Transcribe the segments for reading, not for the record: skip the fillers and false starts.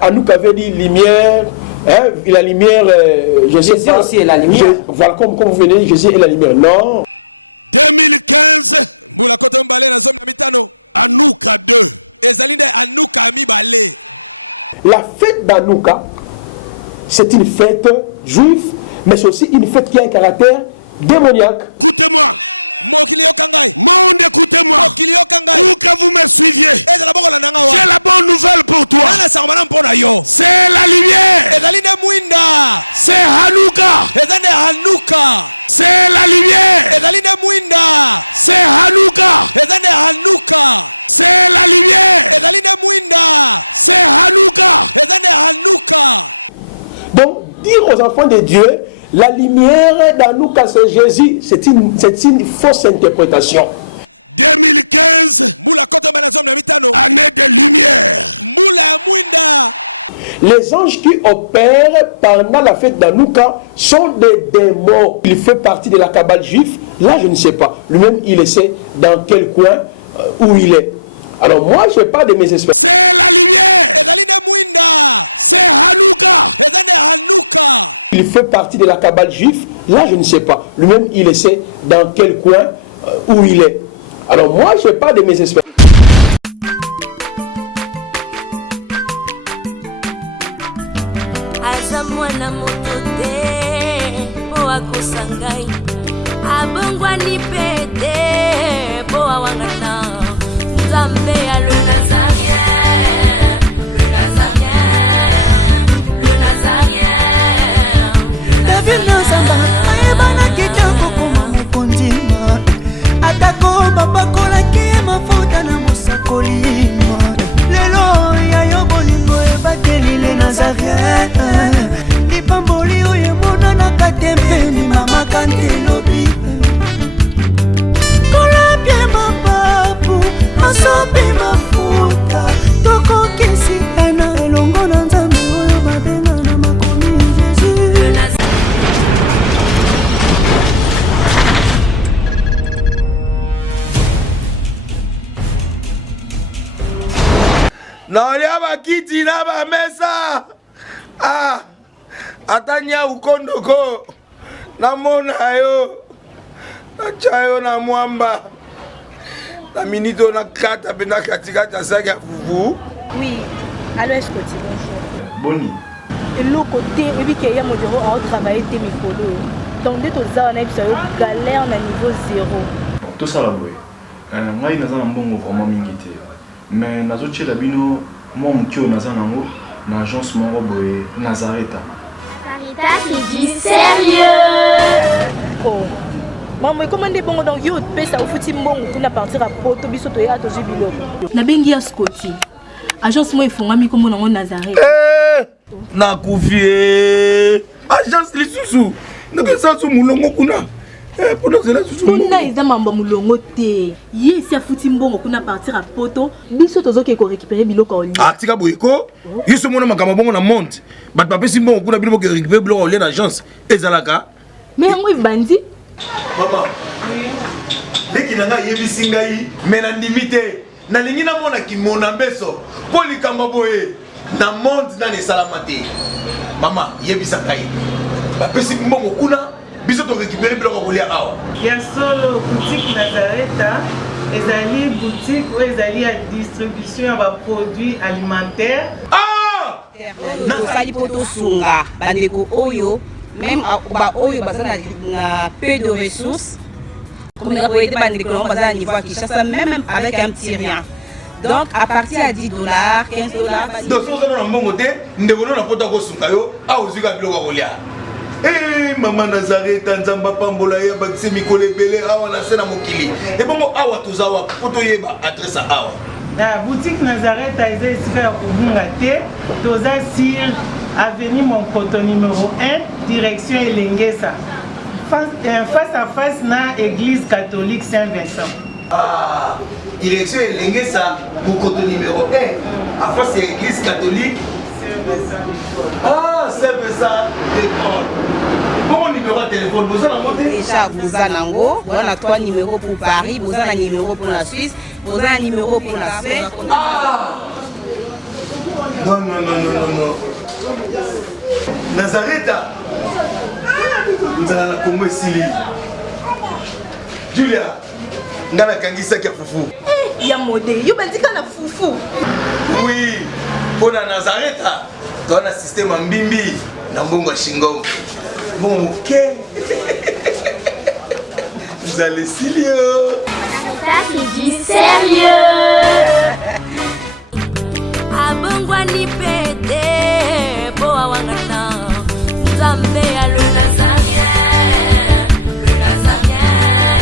Anouk avait dit lumière, hein, la lumière, je sais pas, aussi est la lumière. Voilà, comme vous venez de dire, Jésus est la lumière. Non. La fête d'Anouka, c'est une fête juive, mais c'est aussi une fête qui a un caractère démoniaque. Donc, dire aux enfants de Dieu, la lumière d'Anouka, c'est Jésus, c'est une fausse interprétation. Les anges qui opèrent pendant la fête d'Anouka sont des démons. Il fait partie de la cabale juive. Là, je ne sais pas. Lui-même, il sait dans quel coin où il est. Alors moi, je n'ai pas de mes espérances. Il fait partie de la cabale juive. Là, je ne sais pas. Lui-même, il sait dans quel coin où il est. Alors moi, je n'ai pas de mes espérances. Mwana moto te po akosangai abongwani pete po awangana Nzambe ya le Nazarien, le Nazarien, le Nazarien. David Nzamba ayebana kitoko koma mukondima atako babakolaki mafuta na mosakolima lelo ya yo bolingo ebateli le Nazarien. Pamboli oye mona na katempeni mama kantelobi kolapye mapapu masopi mafuta toko kesitana elongo na Nzambe oyo babenga na makomi Jésus. naolia bakiti na bamesa atanya ukondoko namona yo nachayo na mwamba na minito na kata pena katikati ya saki ya fufu. Oui, allô est-ce que tu bonjour. Boni. Et le côté oui qu'il y a mon bureau à travailler tes micros. Donc dès tout ça on a eu galère na niveau 0. Tout ça là boy. Ngai naza na mbongo vraiment mingi te. Mais nazo tshela bino mo mukio naza nango na agence moko boy Nazareta. C'est du sérieux. Oh. Maman, comment on dit bon donc yo pesa au futi mbongo kuna partir à poto biso to ya to jubilo. Na bengi ya Scotty. Agence moi ifungami comme na Nazareth. Na kufie. Agence lisusu. Ndeke sansu mulongo kuna. Pour nous là susu. Kuna eza mambo mulongo te. Ye si afuti mbongo kuna partir à poto biso tozo ke ko récupérer biloko oli. Ah tika boyeko. Yiso mona makamba bongo na monte. Bat papé si mbongo kuna biloko ke récupérer biloko oli na agence. Ezalaka. Mais yango bandi. Maman. Oui. Deki nanga yebisi ngai mena ndimite. Na lingi na mona kimona mbeso. Poli kamba boye. Na monde na ne salamate. Mama yebisa ngai. Bapesi mbongo kuna biso to récupérer biloko kolia awa. Ya solo boutique Nazareta ezali boutique ou ezali à distribution ya produits alimentaires. Ah! Na sali poto sunga bandeko oyo même ba oyo bazana na peu de ressources comme la boîte bandeko on bazana niveau à Kinshasa même avec un petit rien. Donc à partir à $10, $15. Donc so na mbongo te ndebono na poto ko sunga yo a ozika biloko kolia. Eh maman Nazareta nzamba pambola ya bakise mikolo ebele awa na sena mokili. Et bongo awa tozawa poto yeba adresse awa. La boutique Nazareta est ici à Kubungate, toza sur avenue Monkoto numéro 1, direction Elengesa. Face à face na église catholique Saint-Vincent. Ah, direction Elengesa, Monkoto numéro 1, à face à l'église catholique Saint-Vincent. Ah, Saint-Vincent d'école. Bon, numéro de téléphone, vous avez monté déjà vous avez nango, vous avez 3 numéros pour Paris, vous avez un numéro pour la Suisse, vous avez un numéro pour la Suède. Ah non, non, non, non, non, non. Nazareth, nous allons la Congo Sili. Julia, nous allons kangisa kia foufou. Eh, ya modé, yo bandika na foufou. Oui, pour la Nazareth, tu as un système en bimbi, dans Bongo Shingom. Bon, ok. Vous allez Silio. Carita qui dit sérieux. Abongwani pede, boa wangana, Nzambe ya le Nazarien, le Nazarien.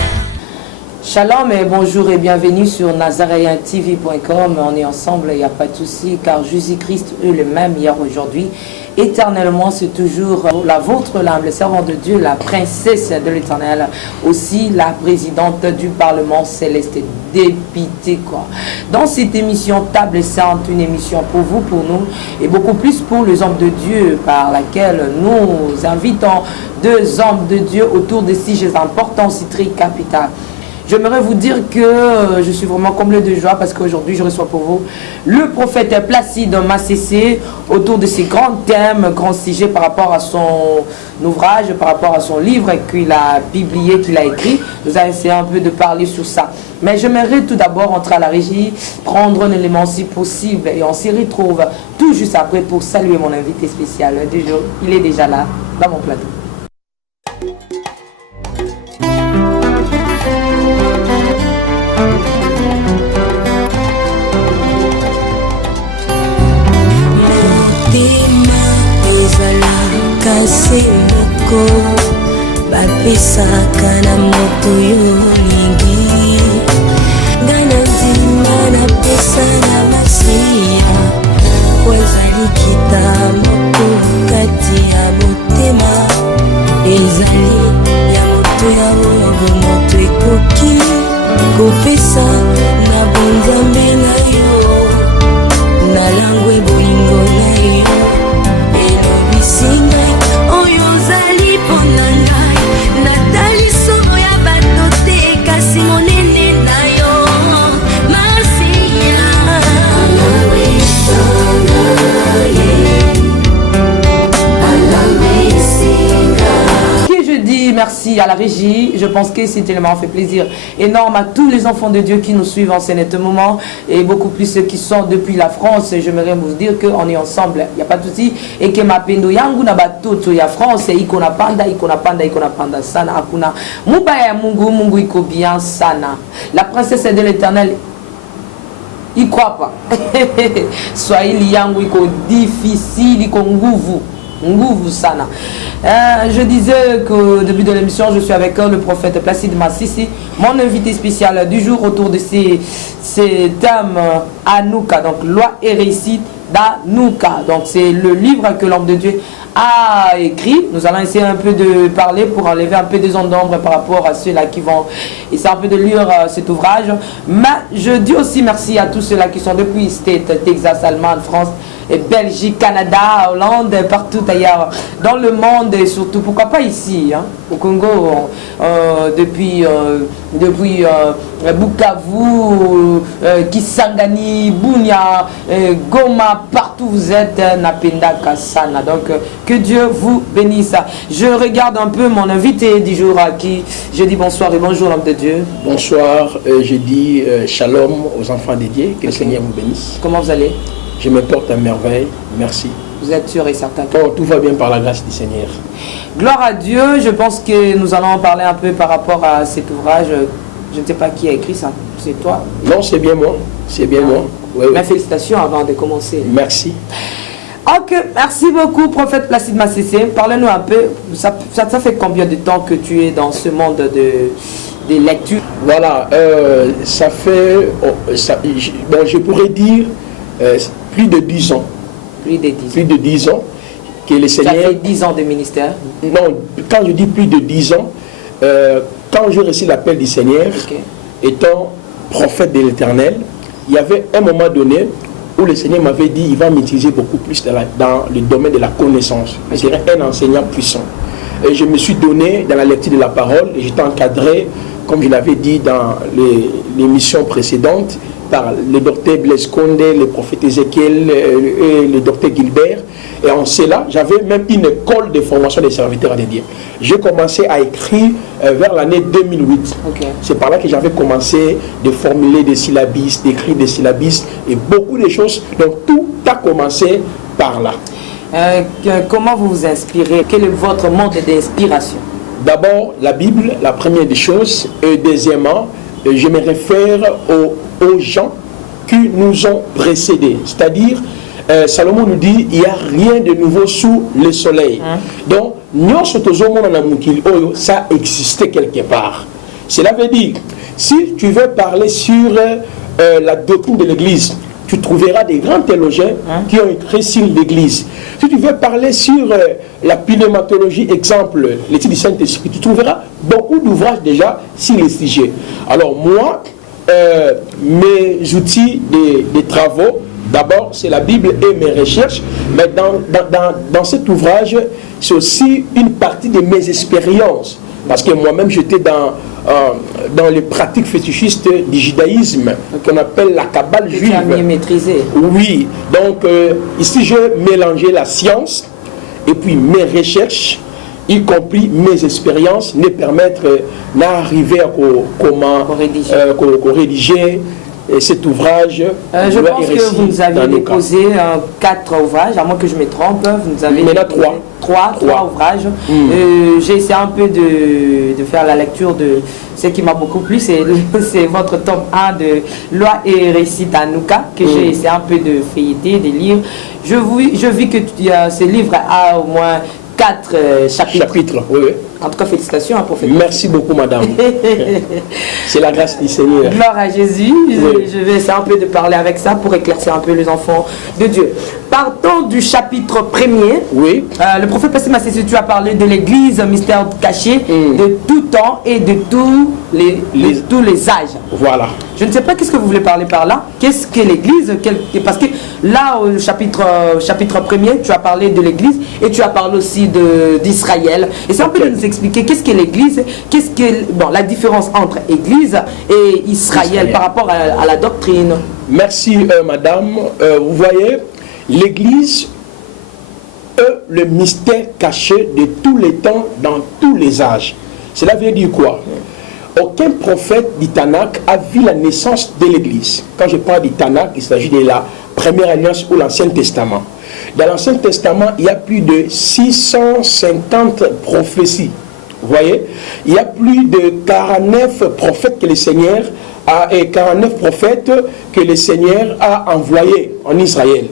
Shalom et bonjour et bienvenue sur nazarientv.com. On est ensemble, il n'y a pas de souci, car Jésus-Christ est le même hier, aujourd'hui. Éternellement, c'est toujours la vôtre, l'humble servante de Dieu, la princesse de l'Éternel, aussi la présidente du Parlement céleste, députée quoi. Dans cette émission Table Sainte, une émission pour vous, pour nous, et beaucoup plus pour les hommes de Dieu, par laquelle nous invitons 2 hommes de Dieu autour de sujets importants, c'est très capital. J'aimerais vous dire que je suis vraiment comblé de joie parce qu'aujourd'hui je reçois pour vous le prophète Placide Massissé autour de ces grands thèmes, grands sujets par rapport à son ouvrage, par rapport à son livre qu'il a publié, qu'il a écrit. Nous allons essayer un peu de parler sur ça. Mais j'aimerais tout d'abord entrer à la régie, prendre un élément si possible et on s'y retrouve tout juste après pour saluer mon invité spécial du jour. Il est déjà là, dans mon plateau. Kasi moko bapesaka na moto yo lingi ngai na nzima napesa na masiya po ezali kita moko kati ya motema ezali ya moto ya oyo moto ekoki kopesa na bonzambe na yo na langwe bolingo na yo singai oyo ozali mpona ngai natali solo ya bato te kasi monene na yo masiya Qui je dis merci à la régie. Je pense que cet élément fait plaisir énorme à tous les enfants de Dieu qui nous suivent en ce moment et beaucoup plus ceux qui sont depuis la France. J'aimerais vous dire qu'on est ensemble, il n'y a pas de souci. Et que ma pendo yangu na batoto ya France iko na panda sana hakuna mubaya Mungu iko bien sana. La princesse de l'Éternel il croit pas. Swahili yangu iko difficile, iko nguvu sana. Je disais qu'au début de l'émission, je suis avec le prophète Placide Massissé, mon invité spécial du jour autour de ces thèmes Anouka, donc loi et récit d'Anouka. Donc c'est le livre que l'homme de Dieu a écrit. Nous allons essayer un peu de parler pour enlever un peu des ondes d'ombre par rapport à ceux-là qui vont essayer un peu de lire cet ouvrage. Mais je dis aussi merci à tous ceux-là qui sont depuis State, Texas, Allemagne, France, et Belgique, Canada, Hollande, partout ailleurs dans le monde et surtout, pourquoi pas ici, hein, au Congo, depuis Bukavu, Kisangani, Bunia, Goma, partout vous êtes, Napenda, Kassana. Donc, que Dieu vous bénisse. Je regarde un peu mon invité du jour à qui je dis bonsoir et bonjour, l'homme de Dieu. Bonsoir, je dis shalom aux enfants de Dieu, que le Seigneur vous bénisse. Comment vous allez? Je me porte à merveille, merci. Vous êtes sûr et certain que... Oh, tout va bien par la grâce du Seigneur. Gloire à Dieu, je pense que nous allons en parler un peu par rapport à cet ouvrage. Je ne sais pas qui a écrit ça, c'est toi? Non, c'est bien moi, c'est bien moi. Oui, oui. Félicitations avant de commencer. Merci. Ok, merci beaucoup, prophète Placide Massissé. Parlez-nous un peu, ça fait combien de temps que tu es dans ce monde de lecture? Voilà, ça fait, bon, je pourrais dire plus de 10 ans. Plus de 10 ans. Plus de 10 ans que le Seigneur... Ça fait 10 ans de ministère? Non, quand je dis plus de 10 ans, quand j'ai reçu l'appel du Seigneur, étant prophète de l'Éternel, il y avait un moment donné où le Seigneur m'avait dit il va m'utiliser beaucoup plus dans le domaine de la connaissance. Je serai un enseignant puissant. je me suis donné dans la lecture de la parole et j'étais encadré, comme je l'avais dit dans l'émission précédente, par le docteur Blaise Condé, le prophète Ézéchiel et le docteur Gilbert. Et en cela, j'avais même une école de formation des serviteurs de Dieu. J'ai commencé à écrire vers l'année 2008. Okay. C'est par là que j'avais commencé de formuler des syllabistes, d'écrire des syllabistes et beaucoup de choses. Donc tout a commencé par là. Comment vous vous inspirez? Quel est votre mode d'inspiration? D'abord, la Bible, la première des choses. Et deuxièmement, je me réfère aux gens qui nous ont précédés. C'est-à-dire, Salomon nous dit, il n'y a rien de nouveau sous le soleil. Donc, ça existait quelque part. Cela veut dire, si tu veux parler sur la doctrine de l'Église, tu trouveras des grands théologiens qui ont écrit sur l'Église. Si tu veux parler sur la pneumatologie, exemple, l'étude du Saint-Esprit, tu trouveras beaucoup d'ouvrages déjà sur les sujets. Alors moi, mes outils de travaux, d'abord c'est la Bible et mes recherches, mais dans cet ouvrage, c'est aussi une partie de mes expériences. Parce que moi-même j'étais dans les pratiques fétichistes du judaïsme qu'on appelle la Kabbale juive. Tu as mieux maîtrisé. Oui, donc ici je mélangeais la science et puis mes recherches, y compris mes expériences, me permettre d'arriver à comment corriger cet ouvrage. Je pense que vous nous avez déposé 4 ouvrages, à moins que je me trompe. Vous nous avez déposé 3 ouvrages. J'ai essayé un peu de faire la lecture de ce qui m'a beaucoup plu. C'est votre tome 1 de Loi et récits d'Hanouka que j'ai essayé un peu de feuilleter, de lire. Je vis que ce livre a au moins 4 chapitres. Oui. En tout cas, félicitations, prophète. Merci beaucoup, madame. C'est la grâce du Seigneur. Gloire à Jésus. Je vais essayer un peu de parler avec ça pour éclaircir un peu les enfants de Dieu. Partons du chapitre 1er. Oui. Le prophète Passim Massessi, tu as parlé de l'église, mystère caché, de tout temps et de tous les âges. Voilà. Je ne sais pas qu'est-ce que vous voulez parler par là. Qu'est-ce que l'église? Parce que là, au chapitre 1er, tu as parlé de l'église et tu as parlé aussi d'Israël. Et c'est un peu de nous expliquer qu'est-ce que l'église, la différence entre église et Israël par rapport à la doctrine. Merci, madame. Vous voyez, l'église est le mystère caché de tous les temps, dans tous les âges. Cela veut dire quoi? Aucun prophète du Tanakh a vu la naissance de l'église. Quand je parle du Tanakh, il s'agit de la première alliance ou l'Ancien Testament. Dans l'Ancien Testament, il y a plus de 650 prophéties. Vous voyez, il y a plus de 49 prophètes que le Seigneur et 49 prophètes que le Seigneur a envoyés en Israël.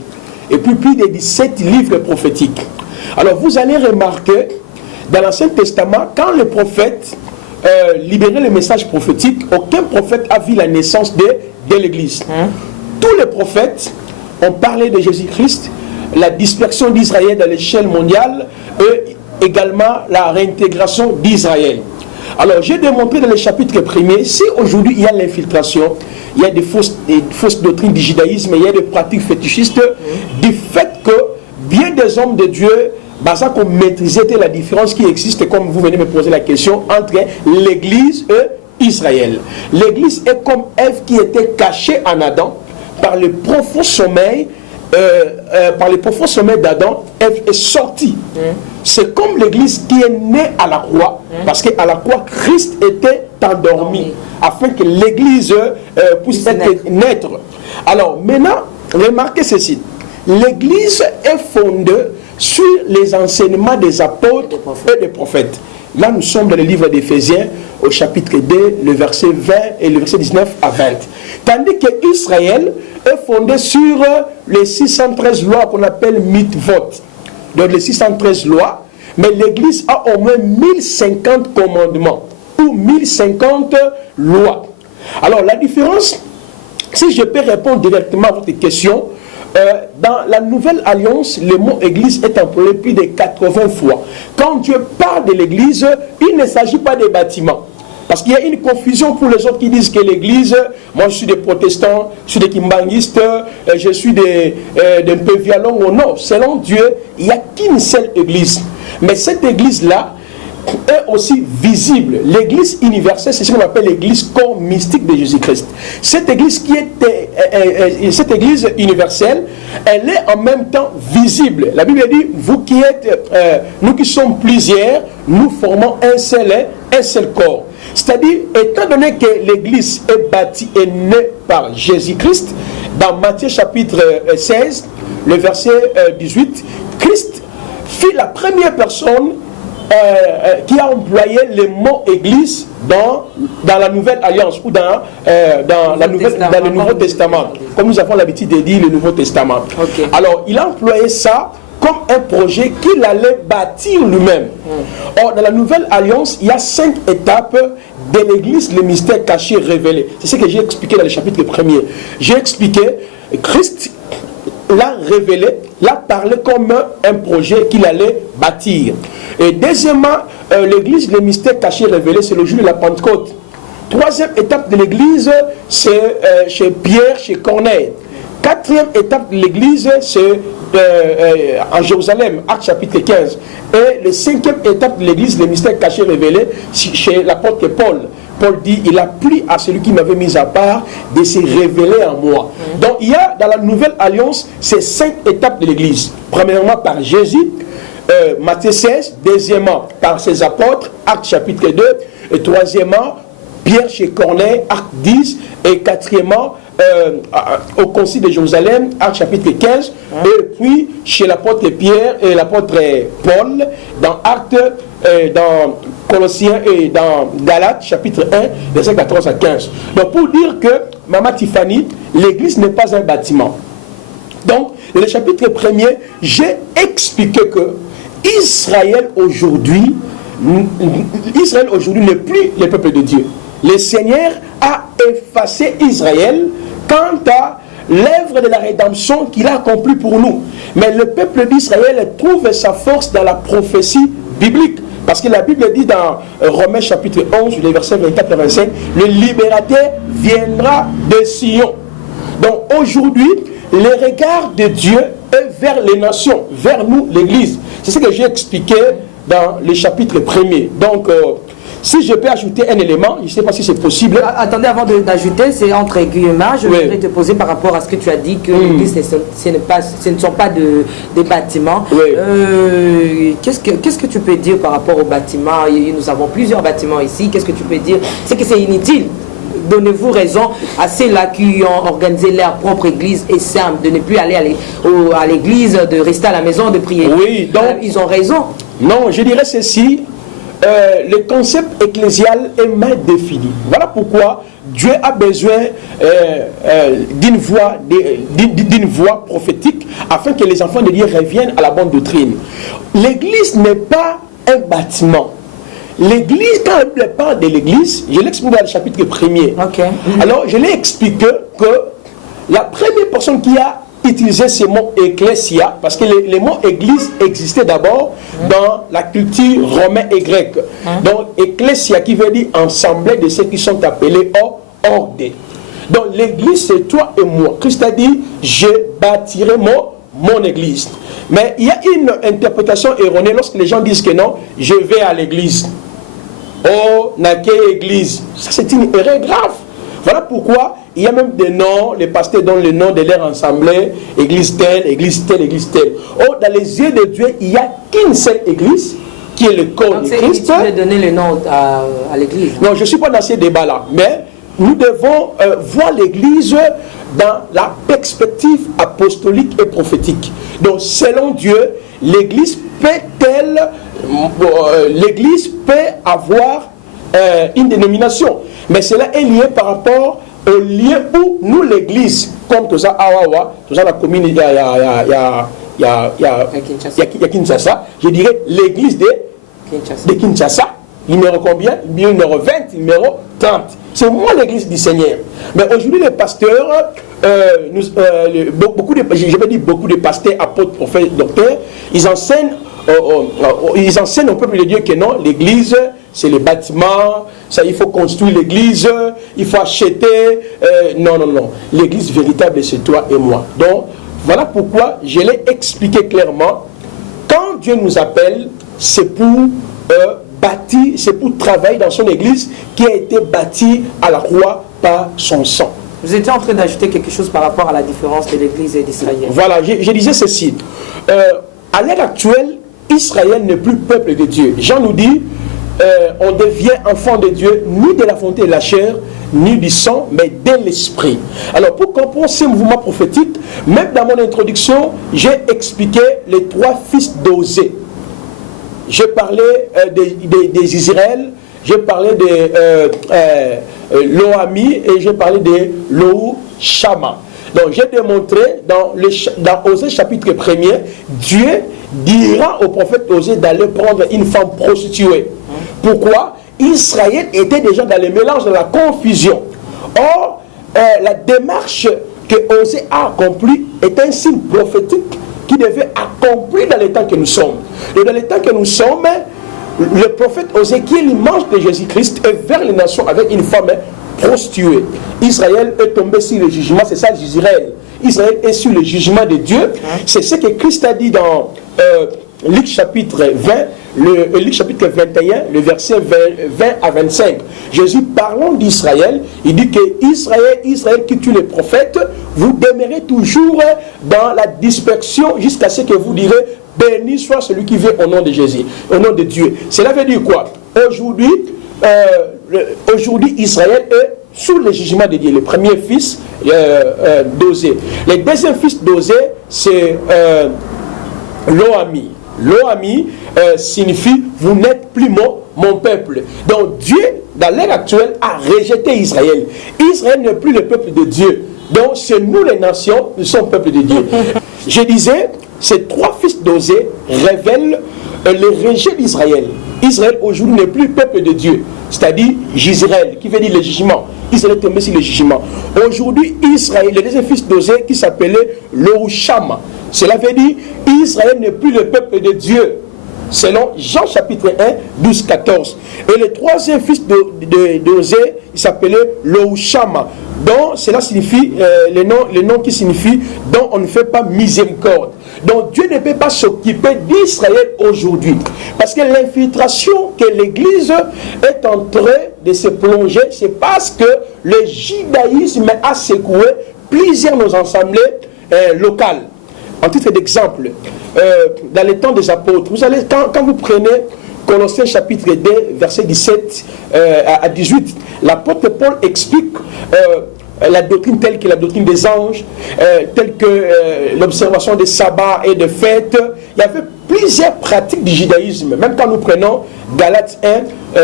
Et puis plus de 17 livres prophétiques. Alors vous allez remarquer, dans l'Ancien Testament, quand les prophètes libéraient le message prophétique, aucun prophète a vu la naissance de l'Église. Tous les prophètes ont parlé de Jésus-Christ, la dispersion d'Israël dans l'échelle mondiale et également la réintégration d'Israël. Alors j'ai démontré dans le chapitre 1er, si aujourd'hui il y a l'infiltration, il y a des fausses doctrines du judaïsme, il y a des pratiques fétichistes, du fait que bien des hommes de Dieu, ça qu'on maîtrisait la différence qui existe, comme vous venez me poser la question, entre l'Église et Israël. L'Église est comme Ève qui était cachée en Adam par le profond sommeil. Par le profond sommeil d'Adam, Ève est sortie. C'est comme l'église qui est née à la croix, parce qu'à la croix, Christ était endormi, afin que l'église puisse naître. Alors maintenant, remarquez ceci. L'église est fondée sur les enseignements des apôtres et des prophètes. Là, nous sommes dans le livre d'Éphésiens, au chapitre 2, le verset 20 et le verset 19 à 20. Tandis que Israël est fondé sur les 613 lois qu'on appelle mitvot. Donc les 613 lois, mais l'Église a au moins 1050 commandements ou 1050 lois. Alors la différence, si je peux répondre directement à votre question, dans la nouvelle alliance, le mot église est employé plus de 80 fois. Quand Dieu parle de l'église, il ne s'agit pas des bâtiments. Parce qu'il y a une confusion pour les autres qui disent que l'église, moi je suis des protestants, je suis des kimbanguistes, je suis des peu violents. Non, selon Dieu, il n'y a qu'une seule église. Mais cette église-là, est aussi visible. L'église universelle, c'est ce qu'on appelle l'église corps mystique de Jésus-Christ. Cette église cette église universelle, elle est en même temps visible. La Bible dit, vous qui êtes, nous qui sommes plusieurs, nous formons un seul corps. C'est-à-dire, étant donné que l'église est bâtie et née par Jésus-Christ, dans Matthieu chapitre 16, le verset 18, Christ fut la première personne qui a employé le mot église dans la Nouvelle Alliance ou dans le Nouveau Testament. Comme nous avons l'habitude de dire le Nouveau Testament. Okay. Alors, il a employé ça comme un projet qu'il allait bâtir lui-même. Or, dans la Nouvelle Alliance, il y a 5 étapes de l'Église, le mystère caché révélé. C'est ce que j'ai expliqué dans le chapitre 1er. J'ai expliqué, Christ l'a révélé, l'a parlé comme un projet qu'il allait bâtir. Et deuxièmement, l'Église, le mystère caché révélé, c'est le jour de la Pentecôte. Troisième étape de l'Église, c'est chez Pierre, chez Corneille. Quatrième étape de l'Église, c'est en Jérusalem, Actes chapitre 15. Et la 5e étape de l'Église, le mystère caché révélé, chez l'apôtre Paul. Paul dit, il a plu à celui qui m'avait mis à part de se révéler en moi. Donc il y a dans la Nouvelle Alliance ces 5 étapes de l'Église. Premièrement par Jésus, Matthieu 16. Deuxièmement par ses apôtres, Actes chapitre 2. Et troisièmement, Pierre chez Corneille, Actes 10. Et quatrièmement, au concile de Jérusalem, Actes chapitre 15. Et puis chez l'apôtre Pierre et l'apôtre Paul, dans Actes, dans Colossiens et dans Galates, chapitre 1, versets 14 à 15. Donc pour dire que, Maman Tiffany, l'église n'est pas un bâtiment. Donc, dans le chapitre 1er, j'ai expliqué que Israël aujourd'hui n'est plus le peuple de Dieu. Le Seigneur a effacé Israël quant à l'œuvre de la rédemption qu'il a accomplie pour nous. Mais le peuple d'Israël trouve sa force dans la prophétie biblique. Parce que la Bible dit dans Romains chapitre 11, les versets 24 à 25, le libérateur viendra de Sion. Donc aujourd'hui, le regard de Dieu est vers les nations, vers nous, l'Église. C'est ce que j'ai expliqué dans le chapitre 1er. Donc, si je peux ajouter un élément, je ne sais pas si c'est possible. Attendez, avant d'ajouter, c'est entre guillemets, je voudrais te poser par rapport à ce que tu as dit, que l'église, ce ne sont pas des bâtiments. Qu'est-ce que tu peux dire par rapport aux bâtiments? Nous avons plusieurs bâtiments ici. Qu'est-ce que tu peux dire? C'est que c'est inutile. Donnez-vous raison à ceux-là qui ont organisé leur propre église et simple, de ne plus aller à l'église, de rester à la maison, de prier. Oui, donc ils ont raison. Non, je dirais ceci. Le concept ecclésial est mal défini. Voilà pourquoi Dieu a besoin d'une voix prophétique afin que les enfants de Dieu reviennent à la bonne doctrine. L'église n'est pas un bâtiment. L'église, quand la Bible parle de l'église, je l'explique dans le chapitre 1er. Alors, je l'ai expliqué que la première personne qui a utilisé ce mot ecclésia, parce que le mot église existait d'abord dans la culture romaine et grecque. Donc, ecclésia qui veut dire ensemble de ceux qui sont appelés ordre. Donc, l'église, c'est toi et moi. Christ a dit, je bâtirai mon église. Mais il y a une interprétation erronée lorsque les gens disent que non, je vais à l'église. Oh, n'a qu'une église. Ça, c'est une erreur grave. Voilà pourquoi il y a même des noms, les pasteurs donnent le nom de leur assemblée, église telle, église telle, église telle. Oh, dans les yeux de Dieu, il n'y a qu'une seule église, qui est le corps de Christ. Tu veux donner le nom à l'église? Non, je ne suis pas dans ces débats-là, mais nous devons voir l'église dans la perspective apostolique et prophétique. Donc, selon Dieu, l'église peut avoir une dénomination. Mais cela est lié par rapport au lieu où nous, l'église, comme tout ça, la commune, il y a Kinshasa, je dirais l'église de Kinshasa, numéro combien? Numéro 20, numéro 30. C'est moi l'église du Seigneur. Mais aujourd'hui, les pasteurs, beaucoup de pasteurs, apôtres, prophètes, docteurs, ils enseignent au peuple de Dieu que non, l'église, c'est les bâtiments, ça, il faut construire l'église, il faut acheter. Non. L'église véritable, c'est toi et moi. Donc, voilà pourquoi je l'ai expliqué clairement. Quand Dieu nous appelle, c'est pour bâti, c'est pour travailler dans son église qui a été bâtie à la croix par son sang. Vous étiez en train d'ajouter quelque chose par rapport à la différence de l'église et d'Israël. Voilà, je disais ceci. À l'heure actuelle, Israël n'est plus peuple de Dieu. Jean nous dit, on devient enfant de Dieu, ni de la volonté de la chair, ni du sang, mais de l'esprit. Alors, pour comprendre ce mouvement prophétique, même dans mon introduction, j'ai expliqué les 3 fils d'Osée. J'ai parlé des Israël, j'ai parlé de Loami et j'ai parlé de Lohou-Shama. Donc, j'ai démontré dans Osée chapitre 1er, Dieu dira au prophète Osée d'aller prendre une femme prostituée. Pourquoi? Israël était déjà dans le mélange de la confusion. Or, la démarche que Osée a accomplie est un signe prophétique qui devait accomplir dans les temps que nous sommes. Et dans les temps que nous sommes, le prophète Osée, qui est l'image de Jésus-Christ, est vers les nations avec une femme prostituée. Israël est tombé sur le jugement, c'est ça Israël. Israël est sur le jugement de Dieu. C'est ce que Christ a dit dans Luc chapitre 20, Luc chapitre 21, le verset 20 à 25. Jésus, parlant d'Israël, il dit que Israël qui tue les prophètes, vous demeurez toujours dans la dispersion jusqu'à ce que vous direz, béni soit celui qui vient au nom de Jésus, au nom de Dieu. Cela veut dire quoi? Aujourd'hui, Israël est sous le jugement de Dieu. Le premier fils d'Osée. Le deuxième fils d'Osée, c'est Loami. Loami signifie vous n'êtes plus mon peuple. Donc Dieu, dans l'ère actuelle, a rejeté Israël. Israël n'est plus le peuple de Dieu. Donc c'est nous les nations, nous sommes peuple de Dieu. Je disais, ces 3 fils d'Osée révèlent le rejet d'Israël. Israël aujourd'hui n'est plus peuple de Dieu, c'est-à-dire Gisraël, qui veut dire le jugement. Israël est tombé sur le jugement. Aujourd'hui, Israël, le deuxième fils d'Osée, qui s'appelait Lohou-Shama, cela veut dire Israël n'est plus le peuple de Dieu, selon Jean chapitre 1, 12, 14. Et le troisième fils d'Osée, il s'appelait Lohou-Shama. Donc, cela signifie, le nom qui signifie dont on ne fait pas miséricorde. Donc, Dieu ne peut pas s'occuper d'Israël aujourd'hui. Parce que l'infiltration que l'Église est en train de se plonger, c'est parce que le judaïsme a secoué plusieurs de nos assemblées locales. En titre d'exemple, dans les temps des apôtres, vous allez, quand vous prenez Colossiens chapitre 2, verset 17 à 18, l'apôtre Paul explique la doctrine telle que la doctrine des anges, telle que l'observation des sabbats et des fêtes. Il y avait plusieurs pratiques du judaïsme. Même quand nous prenons Galates 1,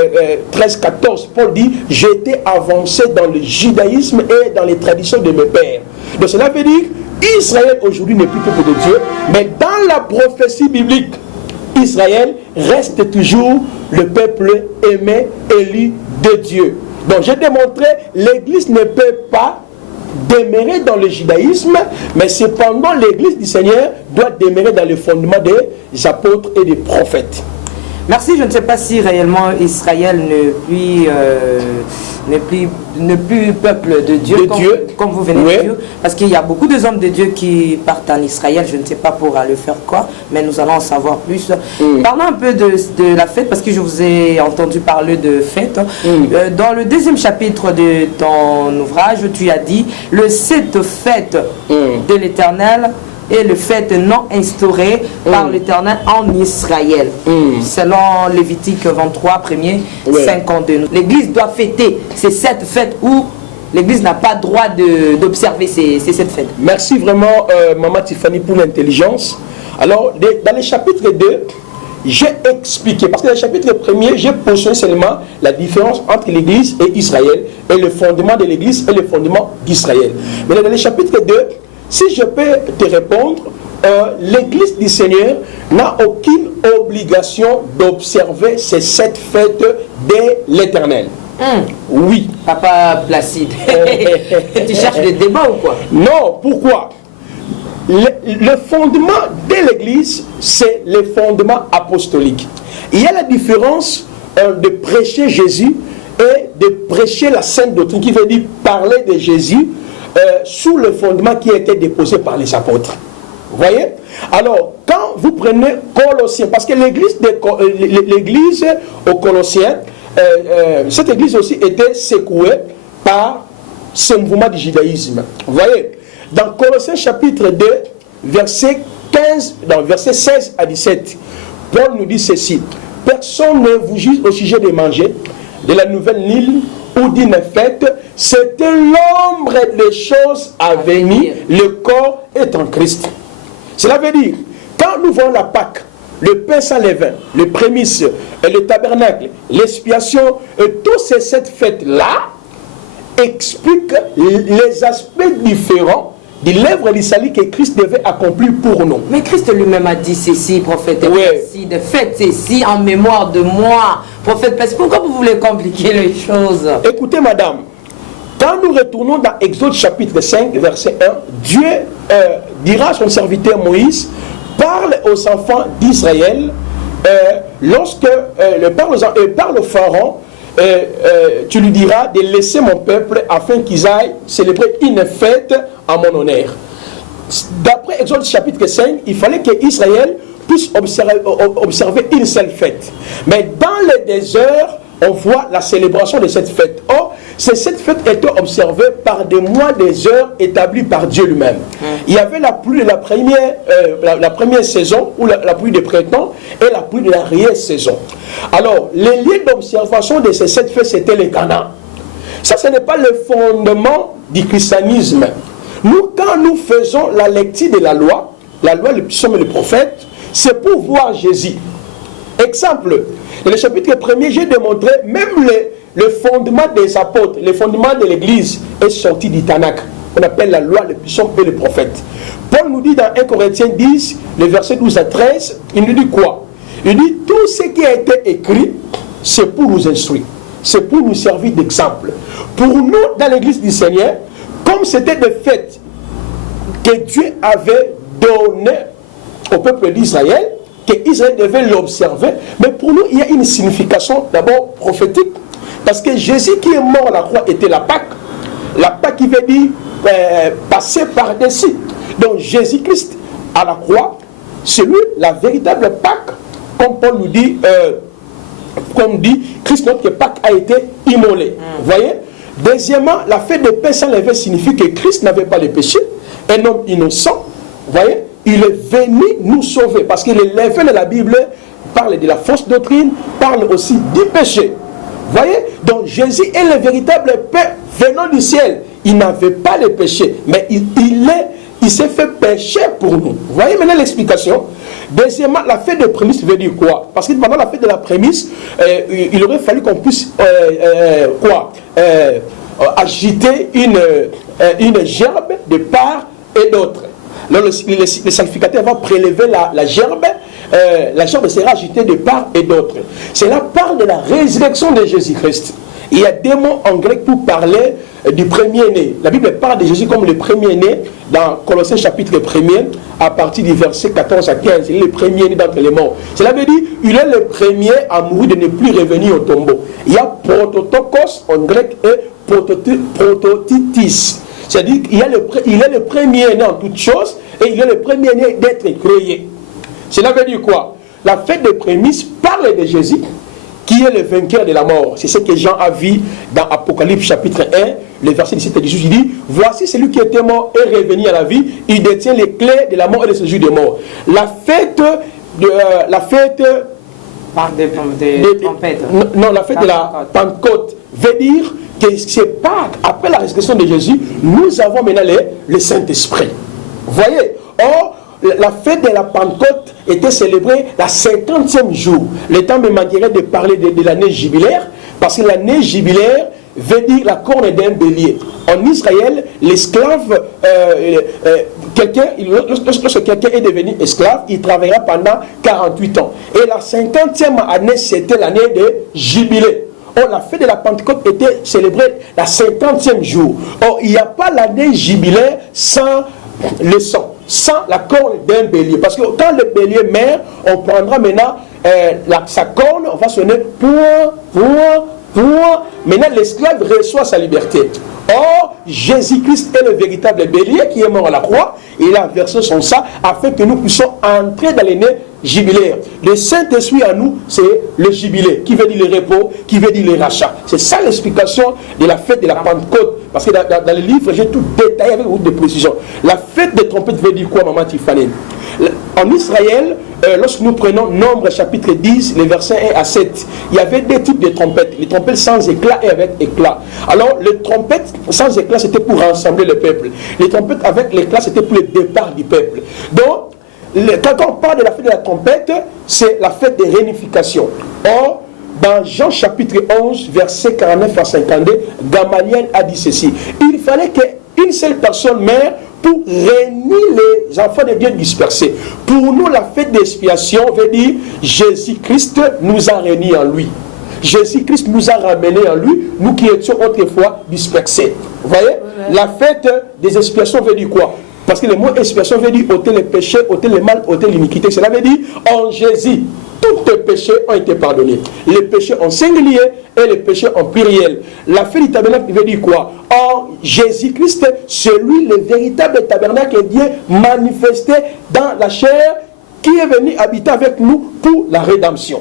13, 14, Paul dit « J'étais avancé dans le judaïsme et dans les traditions de mes pères ». Donc cela veut dire Israël aujourd'hui n'est plus peuple de Dieu, mais dans la prophétie biblique, Israël reste toujours le peuple aimé, élu de Dieu. Donc j'ai démontré, l'Église ne peut pas demeurer dans le judaïsme, mais cependant l'Église du Seigneur doit demeurer dans le fondement des apôtres et des prophètes. Merci, je ne sais pas si réellement Israël n'est plus peuple de Dieu, comme vous venez de dire, parce qu'il y a beaucoup de hommes de Dieu qui partent en Israël, je ne sais pas pour aller faire quoi, mais nous allons en savoir plus. Parlons un peu de la fête, parce que je vous ai entendu parler de fête. Dans le 2e chapitre de ton ouvrage, tu as dit, le 7 fête de l'Éternel et le fait non instauré par l'Éternel en Israël. Selon Lévitique 23, 1er, 52. L'Église doit fêter ces 7 fêtes où l'Église n'a pas droit d'observer ces 7 fêtes. Merci vraiment, Maman Tiffany, pour l'intelligence. Alors, dans le chapitre 2, j'ai expliqué, parce que dans le chapitre 1er, j'ai positionné seulement la différence entre l'Église et Israël, et le fondement de l'Église et le fondement d'Israël. Mais dans le chapitre 2, si je peux te répondre, l'Église du Seigneur n'a aucune obligation d'observer ces 7 fêtes de l'Éternel. Oui. Papa Placide, tu cherches le débat ou quoi? Non, pourquoi? Le fondement de l'Église, c'est le fondement apostolique. Il y a la différence de prêcher Jésus et de prêcher la sainte doctrine, qui veut dire parler de Jésus sous le fondement qui a été déposé par les apôtres. Vous voyez? Alors, quand vous prenez Colossiens, parce que l'église aux Colossiens, cette église aussi était secouée par ce mouvement du judaïsme. Vous voyez? Dans Colossiens chapitre 2, verset 16 à 17, Paul nous dit ceci: personne ne vous juge au sujet de manger, de la nouvelle Nil ou d'une fête, c'était l'ombre des choses à venir, le corps est en Christ. Cela veut dire, quand nous voyons la Pâque, le pain sans levain, les prémices, le tabernacle, l'expiation, et toutes ces fêtes-là expliquent les aspects différents de l'œuvre du salut que Christ devait accomplir pour nous. Mais Christ lui-même a dit ceci, prophète, ceci, de faites ceci en mémoire de moi, prophète. Parce que pourquoi vous voulez compliquer les choses? Écoutez, madame, quand nous retournons dans Exode chapitre 5, verset 1, Dieu dira à son serviteur Moïse, parle aux enfants d'Israël, parle au Pharaon, tu lui diras de laisser mon peuple afin qu'ils aillent célébrer une fête en mon honneur. D'après Exode chapitre 5, il fallait que Israël puisse observer une seule fête. Mais dans le désert, on voit la célébration de cette fête. Or, cette fête était observée par des mois, des heures établies par Dieu lui-même. Il y avait la pluie de la première saison, ou la pluie de printemps, et la pluie de l'arrière-saison. Alors, les lieux d'observation de ces 7 fêtes, c'était les Canaan. Ça, ce n'est pas le fondement du christianisme. Nous, quand nous faisons la lecture de la loi, le psaume et le prophète, c'est pour voir Jésus. Exemple, dans le chapitre 1er, j'ai démontré même le fondement des apôtres, le fondement de l'église est sorti du Tanakh. On appelle la loi, le psaume et le prophète. Paul nous dit dans 1 Corinthiens 10, le verset 12 à 13, il nous dit quoi? Il dit tout ce qui a été écrit, c'est pour nous instruire, c'est pour nous servir d'exemple. Pour nous, dans l'église du Seigneur, comme c'était des fêtes que Dieu avait données au peuple d'Israël, qu'Israël devait l'observer, mais pour nous, il y a une signification d'abord prophétique, parce que Jésus qui est mort à la croix était la Pâque qui veut dire passer par-dessus. Donc Jésus-Christ à la croix, c'est lui la véritable Pâque, comme Paul nous dit, comme dit Christ, notre Pâque a été immolé. Vous voyez? Deuxièmement, la fête de pain sans levain signifie que Christ n'avait pas de péché, un homme innocent. Vous voyez? Il est venu nous sauver, parce que le levain de la Bible parle de la fausse doctrine, parle aussi du péché. Vous voyez? Donc Jésus est le véritable pain venant du ciel. Il n'avait pas de péché, mais il s'est fait péché pour nous. Vous voyez maintenant l'explication? Deuxièmement, la fête de prémisse veut dire quoi? Parce que pendant la fête de la prémisse, il aurait fallu qu'on puisse agiter une gerbe de part et d'autre. Alors, le sacrificateur va prélever la gerbe. La gerbe sera agitée de part et d'autre. Cela parle de la résurrection de Jésus-Christ. Il y a des mots en grec pour parler du premier-né. La Bible parle de Jésus comme le premier-né dans Colossiens chapitre 1er, à partir du verset 14 à 15. Il est le premier-né d'entre les morts. Cela veut dire il est le premier à mourir, de ne plus revenir au tombeau. Il y a prototokos en grec et prototitis. C'est-à-dire qu'il est le premier-né en toutes choses et il est le premier-né d'être créé. Cela veut dire quoi? La fête des prémices parle de Jésus, qui est le vainqueur de la mort. C'est ce que Jean a vu dans Apocalypse chapitre 1, le verset 17 et 18. Il dit, voici celui qui était mort et revenu à la vie, il détient les clés de la mort et de ce jour des morts. La fête de la fête de la Pentecôte veut dire que c'est pas après la résurrection de Jésus, nous avons maintenant le Saint-Esprit. Vous voyez? Or, la fête de la Pentecôte était célébrée la 50e jour. Le temps me manquerait de parler de l'année jubilaire, parce que l'année jubilaire veut dire la corne d'un bélier. En Israël, l'esclave, lorsque quelqu'un est devenu esclave, il travaillera pendant 48 ans. Et la 50e année, c'était l'année de jubilé. Or, la fête de la Pentecôte était célébrée la 50e jour. Or, il n'y a pas l'année jubilaire sans le sang, sans la corne d'un bélier. Parce que quand le bélier meurt, on prendra maintenant sa corne, on va sonner point. Maintenant, l'esclave reçoit sa liberté. Or, Jésus-Christ est le véritable bélier qui est mort à la croix. Et il a versé son sang afin que nous puissions entrer dans l'année jubilaire. Le Saint-Esprit à nous, c'est le jubilé, qui veut dire le repos, qui veut dire le rachat. C'est ça l'explication de la fête de la Pentecôte. Parce que dans le livre, j'ai tout détaillé avec beaucoup de précision. La fête des trompettes veut dire quoi, maman Tiffany? En Israël, lorsque nous prenons Nombre chapitre 10, les versets 1 à 7, il y avait deux types de trompettes. Les trompettes sans éclat et avec éclat. Alors, les trompettes sans éclat, c'était pour rassembler le peuple. Les trompettes avec l'éclat, c'était pour le départ du peuple. Donc, quand on parle de la fête de la trompette, c'est la fête de réunification. Or, dans Jean chapitre 11, versets 49 à 52, Gamaliel a dit ceci. Il fallait qu'une seule personne meure pour réunir les enfants de Dieu dispersés. Pour nous, la fête d'expiation veut dire Jésus-Christ nous a réunis en lui. Jésus-Christ nous a ramenés en lui, nous qui étions autrefois dispersés. Vous voyez? La fête des expiations veut dire quoi? Parce que le mot expiation veut dire ôter les péchés, ôter le mal, ôter l'iniquité. Cela veut dire en Jésus, tous tes péchés ont été pardonnés. Les péchés en singulier et les péchés en pluriel. La fête du tabernacle veut dire quoi? En Jésus-Christ, celui, le véritable tabernacle est Dieu manifesté dans la chair qui est venu habiter avec nous pour la rédemption.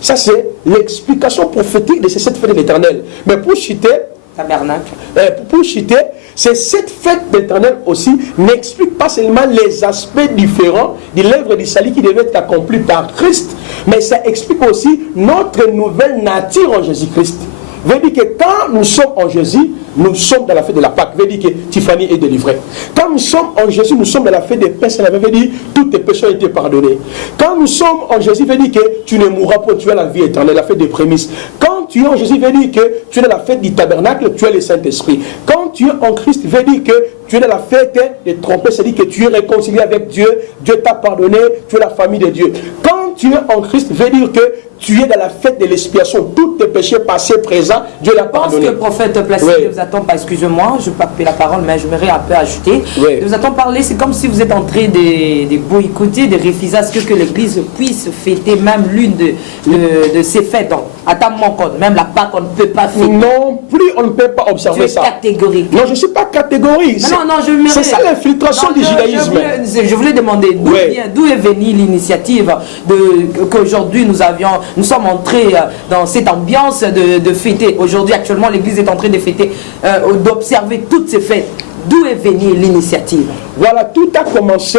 Ça, c'est l'explication prophétique de cette fête de l'Éternel. Mais pour citer, tabernacle. Pour citer, c'est cette fête d'Éternel aussi n'explique pas seulement les aspects différents de l'œuvre du salut qui devait être accompli par Christ, mais ça explique aussi notre nouvelle nature en Jésus-Christ. Veut dire que quand nous sommes en Jésus, nous sommes dans la fête de la Pâque. Veut dire que Tiffany est délivrée. Quand nous sommes en Jésus, nous sommes dans la fête des pains. Ça veut dire que tous tes péchés ont été pardonnés. Quand nous sommes en Jésus, veut dire que tu ne mourras pas, tu as la vie éternelle, la fête des prémices. Quand tu es en Jésus, veut dire que tu es dans la fête du tabernacle, tu es le Saint-Esprit. Quand tu es en Christ, veut dire que tu es dans la fête des trompettes, c'est-à-dire que tu es réconcilié avec Dieu, Dieu t'a pardonné, tu es la famille de Dieu. Quand tu es en Christ, veut dire que tu es dans la fête de l'expiation. Tous tes péchés passés, présents, Dieu l'a pardonné. Je pense que le prophète Placide vous attend, excusez-moi, je ne vais pas couper la parole, mais j'aimerais un peu ajouter. Je vous attends parler, c'est comme si vous êtes en train de boycotter, de refuser à ce que l'église puisse fêter même l'une de ces fêtes. Donc, à ta compte, même la Pâque, on ne peut pas fêter. Non, plus on ne peut pas observer ça. Tu es catégorique. Non, je ne suis pas catégorique. C'est ça l'infiltration du judaïsme. Je voulais demander d'où est venue l'initiative qu'aujourd'hui nous sommes entrés dans cette ambiance de fêter. Aujourd'hui, actuellement, l'Église est en train de fêter, d'observer toutes ces fêtes. D'où est venue l'initiative? Voilà, tout a commencé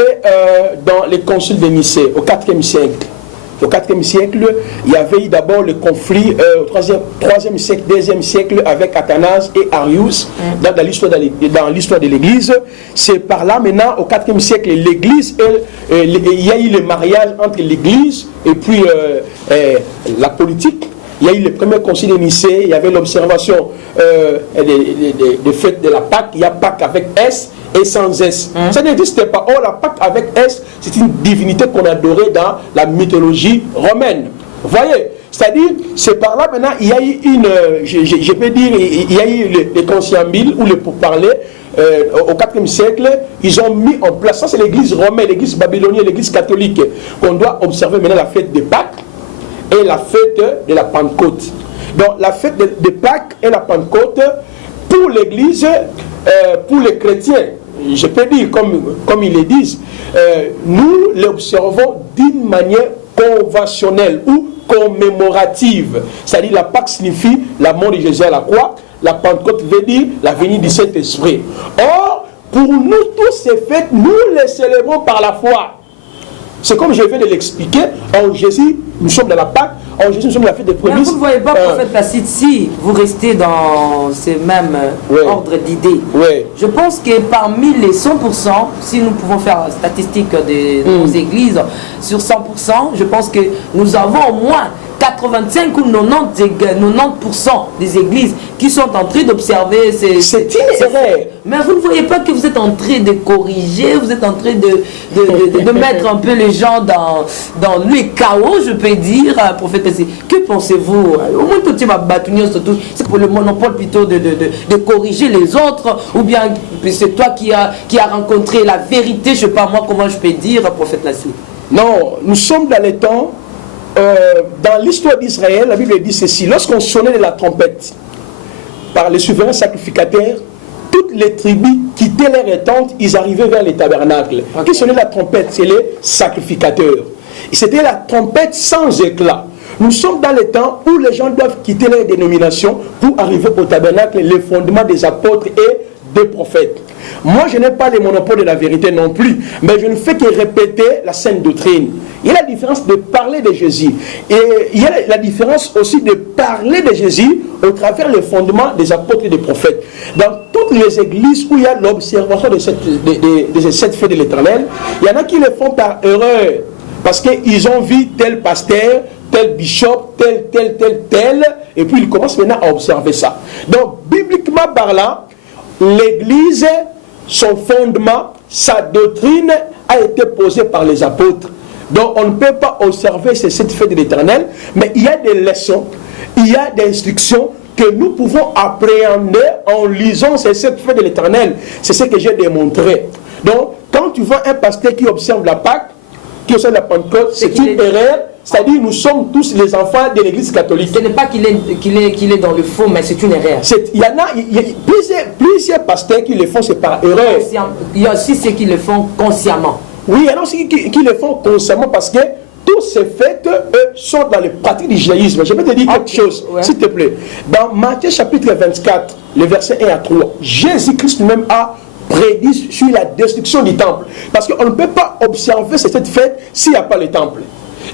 dans les conciles de Nicée, au IVe siècle. Au IVe siècle, il y avait d'abord le conflit au 3e siècle, 2e siècle avec Athanase et Arius dans l'histoire de l'Église. C'est par là maintenant, au 4e siècle, l'Église, il y a eu le mariage entre l'Église et puis la politique. Il y a eu le premier concile de Nicée, il y avait l'observation des fêtes de la Pâque. Il y a Pâque avec S et sans S. Ça n'existait pas. Or, la Pâque avec S, c'est une divinité qu'on adorait dans la mythologie romaine. Vous voyez? C'est-à-dire, c'est par là maintenant, il y a eu je peux dire, il y a eu les conciliabiles ou les pourparlers au 4e siècle, ils ont mis en place, ça c'est l'église romaine, l'église babylonienne, l'église catholique, qu'on doit observer maintenant la fête de Pâques et la fête de la Pentecôte. Donc la fête de Pâques et la Pentecôte, pour l'église, pour les chrétiens, je peux dire, comme ils le disent, nous l'observons d'une manière conventionnelle ou commémorative. C'est-à-dire la Pâque signifie la mort de Jésus à la croix, la Pentecôte veut dire la venue du Saint-Esprit. Or, pour nous, tous ces fêtes, nous les célébrons par la foi. C'est comme je viens de l'expliquer, en Jésus, nous sommes dans la Pâque, en Jésus, nous sommes dans la fête des prémices. Vous ne voyez pas, prophète Placide, si vous restez dans ce même ordre d'idées, je pense que parmi les 100%, si nous pouvons faire la statistique de nos églises, sur 100%, je pense que nous avons au moins 85 ou 90% des églises qui sont en train d'observer c'est une erreur. Mais vous ne voyez pas que vous êtes en train de corriger, vous êtes en train de mettre un peu les gens dans le chaos, je peux dire, prophète. Que pensez-vous? Au moins tout le monde surtout, c'est pour le monopole plutôt de corriger les autres, ou bien c'est toi qui a rencontré la vérité, je ne sais pas moi comment je peux dire, prophète Nassi. Non, nous sommes dans les temps. Dans l'histoire d'Israël, la Bible dit ceci: lorsqu'on sonnait de la trompette par les souverains sacrificateurs, tout toutes les tribus quittaient leurs tentes, ils arrivaient vers les tabernacles. Qui sonnait la trompette? C'est les sacrificateurs. C'était la trompette sans éclat. Nous sommes dans les temps où les gens doivent quitter leur dénomination pour arriver au tabernacle, les fondements des apôtres et des prophètes. Moi, je n'ai pas le monopole de la vérité non plus, mais je ne fais que répéter la sainte doctrine. Il y a la différence de parler de Jésus. Et il y a la différence aussi de parler de Jésus au travers les fondements des apôtres et des prophètes. Dans toutes les églises où il y a l'observation de cette fête de l'Éternel, il y en a qui le font par erreur, parce qu'ils ont vu tel pasteur, tel bishop, tel, et puis ils commencent maintenant à observer ça. Donc, bibliquement parlant, l'Église, son fondement, sa doctrine a été posée par les apôtres. Donc on ne peut pas observer cette fête de l'Éternel, mais il y a des leçons, il y a des instructions que nous pouvons appréhender en lisant cette fête de l'Éternel. C'est ce que j'ai démontré. Donc quand tu vois un pasteur qui observe la Pâque, qui observe la Pentecôte, c'est une erreur. C'est-à-dire nous sommes tous les enfants de l'Église catholique. Ce n'est pas qu'il est dans le faux, mais c'est une erreur. Il y a plusieurs pasteurs qui le font, c'est par erreur. Il y a aussi ceux qui le font consciemment. Oui, il y en a aussi qui le font consciemment parce que tous ces faits sont dans les pratiques du judaïsme. Je vais te dire quelque chose, s'il te plaît. Dans Matthieu chapitre 24, les versets 1 à 3, Jésus-Christ lui-même a prédit sur la destruction du temple. Parce qu'on ne peut pas observer cette fête s'il n'y a pas le temple.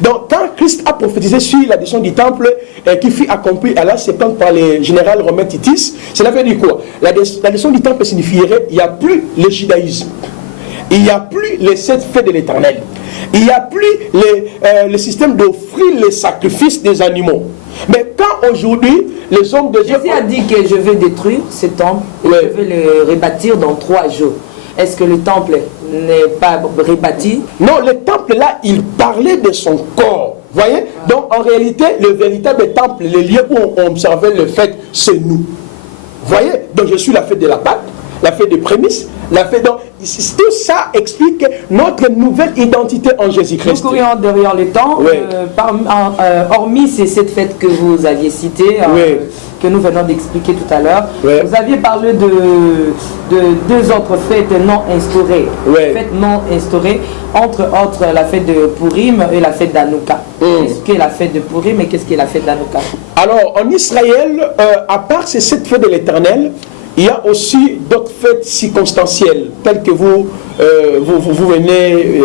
Donc, quand Christ a prophétisé sur la destruction du temple qui fut accomplie à l'âge 70 par le général romain Titus, cela veut dire quoi? La destruction du temple signifierait qu'il n'y a plus le judaïsme, il n'y a plus les 7 fêtes de l'Éternel, il n'y a plus le système d'offrir les sacrifices des animaux. Mais quand aujourd'hui, les hommes de Dieu... Jésus a dit que je vais détruire ce temple et je vais le rebâtir dans 3 jours. Est-ce que le temple n'est pas rebâti? Non, le temple là, il parlait de son corps. Voyez? Donc en réalité, le véritable temple, le lieu où on observait le fait, c'est nous. Voyez? Donc je suis la fête de la Pâque, la fête des prémices, la fête... Donc tout ça explique notre nouvelle identité en Jésus-Christ. Nous courions derrière le temps, hormis cette fête que vous aviez citée, que nous venons d'expliquer tout à l'heure, vous aviez parlé de 2 autres fêtes non instaurées. Fêtes non instaurées, entre autres la fête de Purim et la fête d'Hanouka. Qu'est-ce qu'est la fête de Purim et qu'est-ce qu'est la fête d'Hanouka? Alors en Israël, à part ces 7 fêtes de l'Éternel, il y a aussi d'autres fêtes circonstancielles, telles que vous venez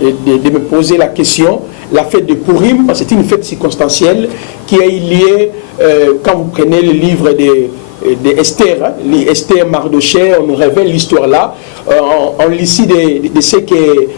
de me poser la question. La fête de Purim, c'est une fête circonstancielle qui est liée, quand vous prenez le livre d'Esther, Esther Mardochée, on nous révèle l'histoire là. On lit ici de ce que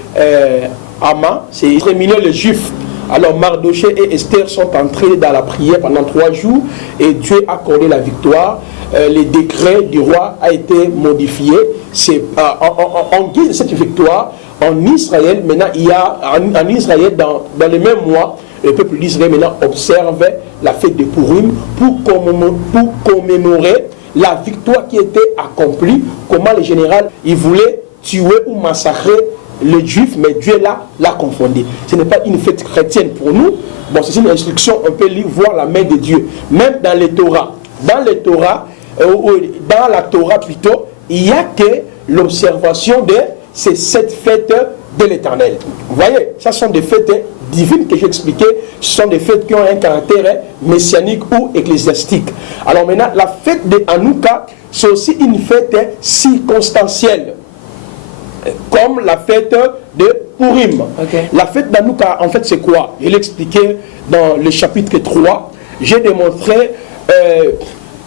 Haman, c'est terminé le juif. Alors Mardochée et Esther sont entrés dans la prière pendant 3 jours et Dieu a accordé la victoire. Le décret du roi a été modifié. C'est en guise de cette victoire, en Israël, maintenant il y a en Israël dans le même mois, le peuple d'Israël maintenant observe la fête de Purim pour commémorer la victoire qui était accomplie. Comment le général il voulait tuer ou massacrer le juif, mais Dieu l'a confondu. Ce n'est pas une fête chrétienne pour nous. Bon, c'est une instruction, on peut lire, voir la main de Dieu. Même dans les Torah. Dans la Torah plutôt, il n'y a que l'observation de ces 7 fêtes de l'Éternel. Vous voyez, ça sont des fêtes divines que j'ai expliquées. Ce sont des fêtes qui ont un caractère messianique ou ecclésiastique. Alors maintenant, la fête de Hanouka, c'est aussi une fête circonstancielle, comme la fête de Purim. La fête d'Hanouka, en fait, c'est quoi? Je l'ai expliqué dans le chapitre 3. J'ai démontré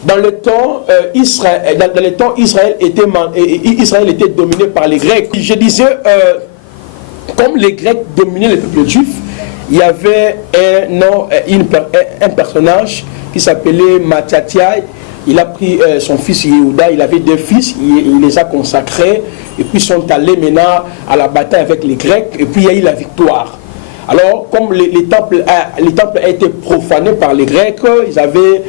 dans le temps Israël était dominé par les Grecs. Je disais, comme les Grecs dominaient le peuple juif, il y avait un personnage qui s'appelait Matthiathai. Il a pris son fils Yehuda, il avait 2 fils, il les a consacrés, et puis ils sont allés maintenant à la bataille avec les Grecs, et puis il y a eu la victoire. Alors, comme les temples a été profané par les Grecs, ils avaient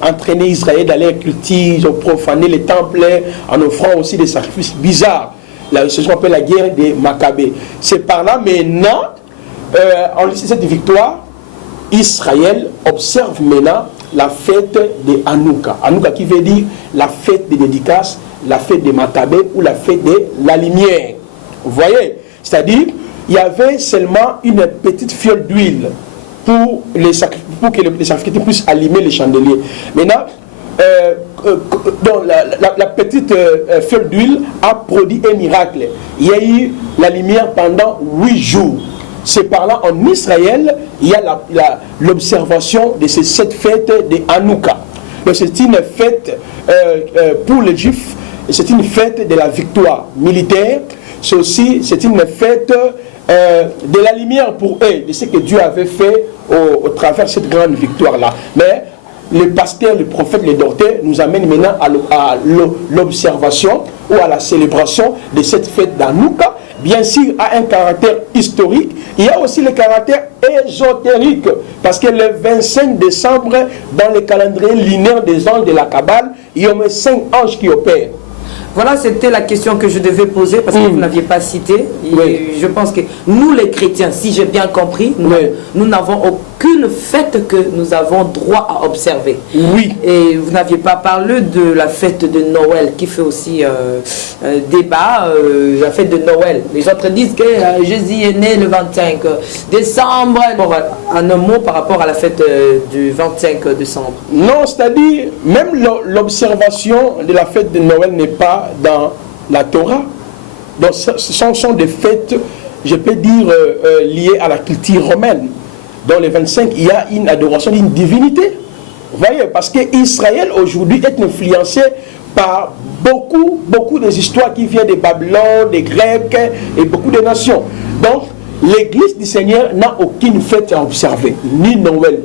entraîné Israël dans leur culture, ils ont profané les temples en offrant aussi des sacrifices bizarres. C'est ce qu'on appelle la guerre des Maccabées. C'est par là maintenant, en laissant cette victoire, Israël observe maintenant la fête de Hanouka. Hanouka qui veut dire la fête des dédicaces, la fête des Maccabées ou la fête de la lumière. Vous voyez? C'est-à-dire, il y avait seulement une petite fiole d'huile pour que les sacrificateurs puissent allumer les chandeliers. Maintenant, donc la petite fiole d'huile a produit un miracle. Il y a eu la lumière pendant 8 jours. C'est par là, en Israël, il y a l'observation de ces 7 fêtes de Hanouka. Donc c'est une fête pour les Juifs, c'est une fête de la victoire militaire. C'est aussi une fête de la lumière pour eux, de ce que Dieu avait fait au travers de cette grande victoire-là. Mais le pasteur, le prophète, le docteur nous amène maintenant à l'observation ou à la célébration de cette fête d'Hanouka. Bien sûr, a un caractère historique, il y a aussi le caractère ésotérique, parce que le 25 décembre, dans le calendrier lunaire des anges de la Kabbale, il y a 5 anges qui opèrent. Voilà, c'était la question que je devais poser parce que vous n'aviez pas cité. Oui. Je pense que nous, les chrétiens, si j'ai bien compris, nous n'avons aucune fête que nous avons droit à observer. Oui. Et vous n'aviez pas parlé de la fête de Noël qui fait aussi débat, la fête de Noël. Les autres disent que Jésus est né le 25 décembre. En un mot par rapport à la fête du 25 décembre. Non, c'est-à-dire, même l'observation de la fête de Noël n'est pas dans la Torah. Donc ce sont des fêtes, je peux dire, liées à la culture romaine. Dans les 25, il y a une adoration d'une divinité. Vous voyez, parce qu'Israël aujourd'hui est influencé par beaucoup des histoires qui viennent de Babylone, des Grecs et beaucoup de nations. Donc l'Église du Seigneur n'a aucune fête à observer, ni Noël,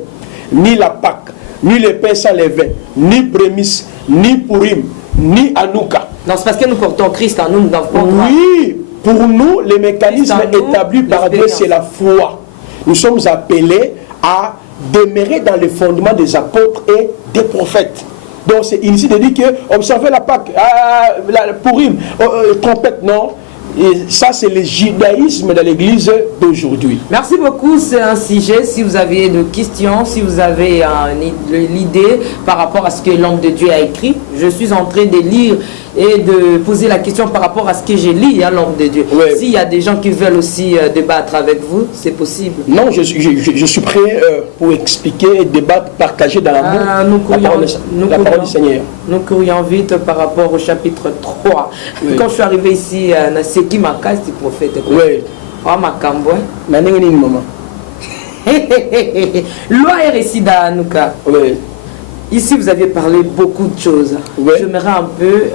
ni la Pâque, ni le pain sans levain, ni prémices, ni Purim, ni Hanouka. Non, c'est parce que nous portons Christ en nous, nous n'avons pas droit. Oui, pour nous, le mécanisme établi par Dieu, c'est la foi. Nous sommes appelés à demeurer dans les fondements des apôtres et des prophètes. Donc c'est inutile de dire que observez la Pâque, la Purim, trompette, non. Et ça, c'est le judaïsme de l'église d'aujourd'hui. Merci beaucoup, c'est un sujet. Si vous avez des questions, si vous avez l'idée par rapport à ce que l'homme de Dieu a écrit, je suis en train de lire et de poser la question par rapport à ce que j'ai lu, l'homme de Dieu. Oui. S'il y a des gens qui veulent aussi débattre avec vous, c'est possible. Non, je suis prêt pour expliquer, débattre, partager dans l'amour la parole du Seigneur. Nous courions vite par rapport au chapitre 3. Oui. Quand je suis arrivé ici, c'est qui m'a cassé du prophète. Oui. Oh, ma cambo. Maman. Loi et récit d'Hanouka. Oui. Ici, vous aviez parlé beaucoup de choses. Oui. J'aimerais un peu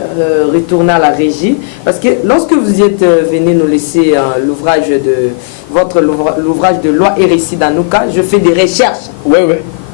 retourner à la régie. Parce que lorsque vous êtes venu nous laisser l'ouvrage de Loi et récit d'Hanouka, je fais des recherches. Oui.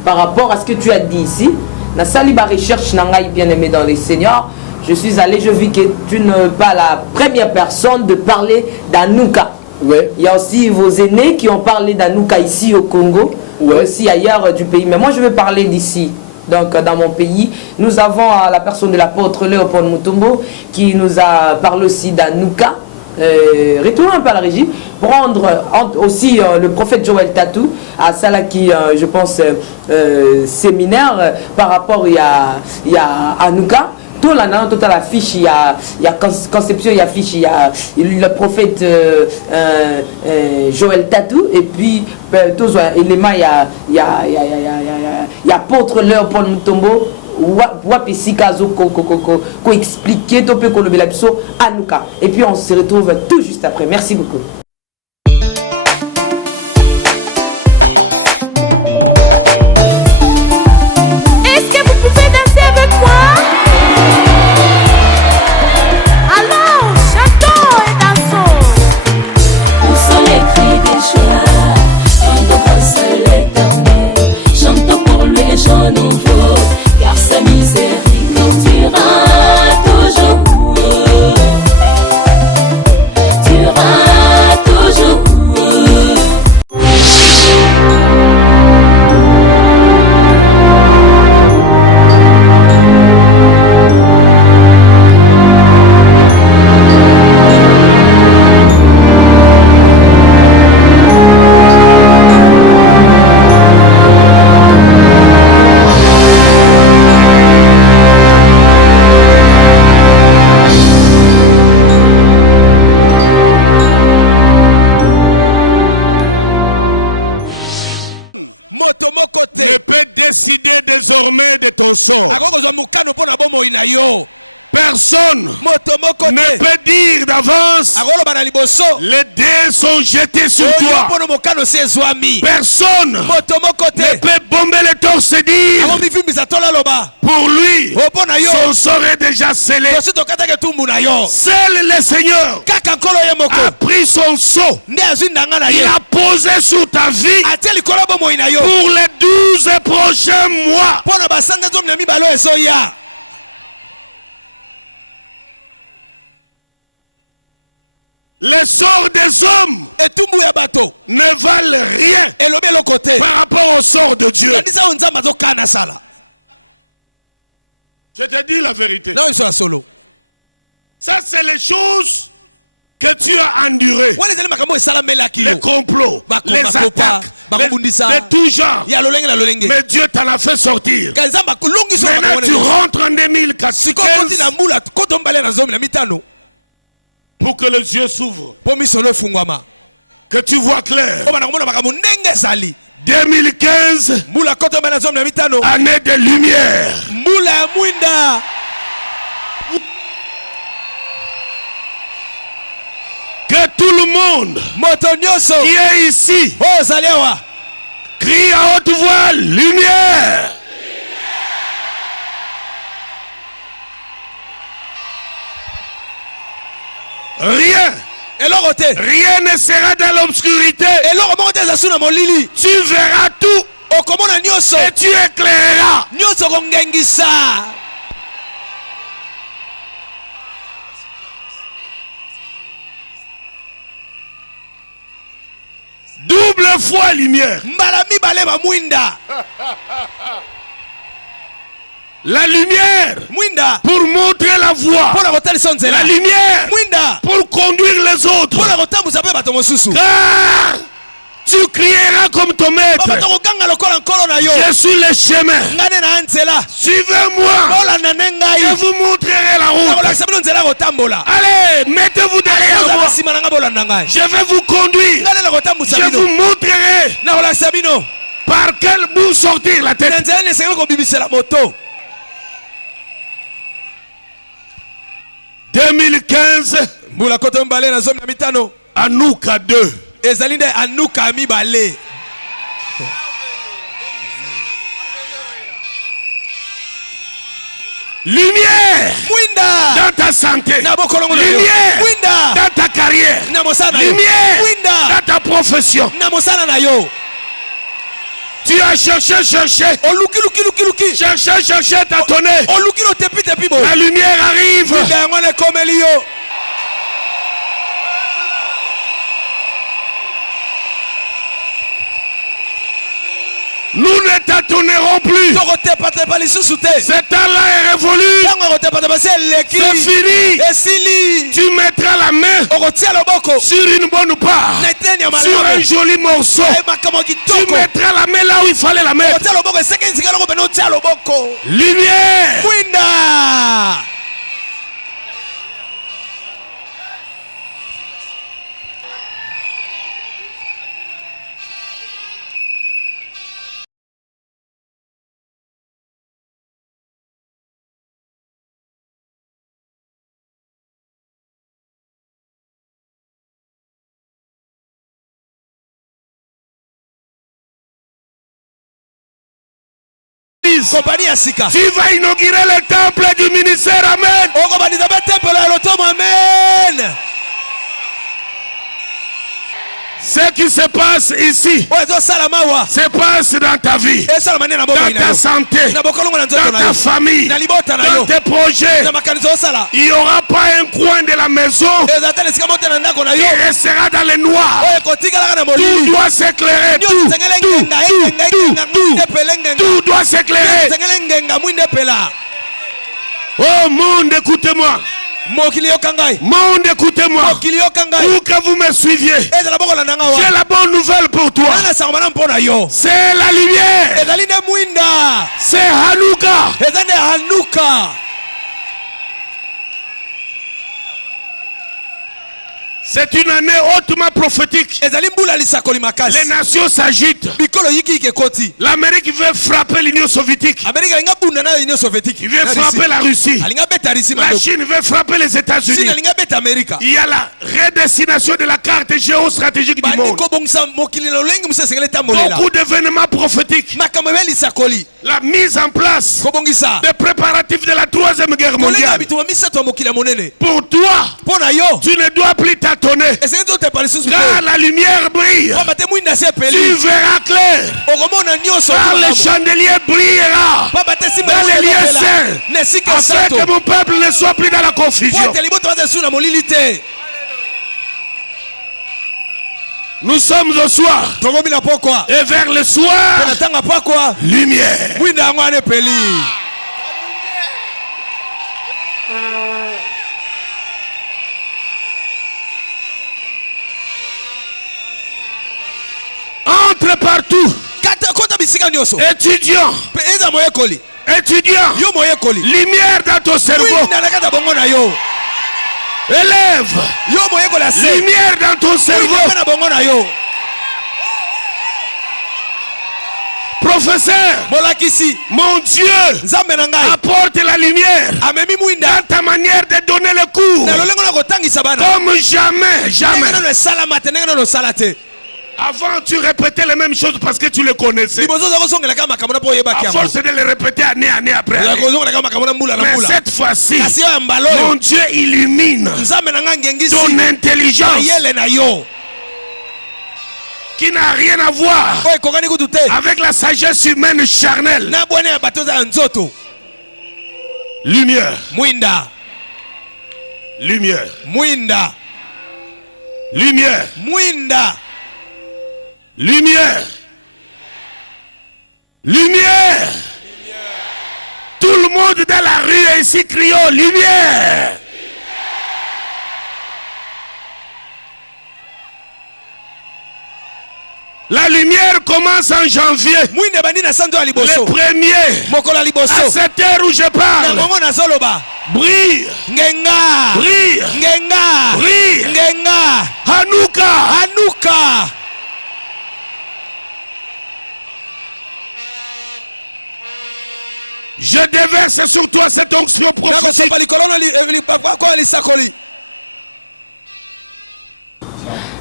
Par rapport à ce que tu as dit ici. Na saliba recherche nangai bien aimé dans les seigneurs. Je suis allé, je vis que tu n'es pas la première personne de parler d'Hanouka. Oui. Il y a aussi vos aînés qui ont parlé d'Hanouka ici au Congo, aussi ailleurs du pays. Mais moi, je vais parler d'ici. Donc, dans mon pays, nous avons la personne de l'apôtre Léopold Mutombo qui nous a parlé aussi d'Hanouka. Retournons un peu à la régie, prendre aussi le prophète Joël Tatou à Salaki, je pense, séminaire par rapport il y a Hanouka. Tout là, dans toute la fiche, il y a conception, il y a fiche, il y a le prophète Joël Tatou, et puis tous les éléments, il y a apôtre Léopold Mutombo. Ko expliquer to pe ko le biso Hanouka. Et puis on se retrouve tout juste après. Merci beaucoup. Est-ce que vous pouvez danser avec moi? Alors, chantons et dansons. Où sont les cris des joies? On danse l'éternel. Chantons pour lui un chant nouveau. Car sa miséricorde durera toujours. Durera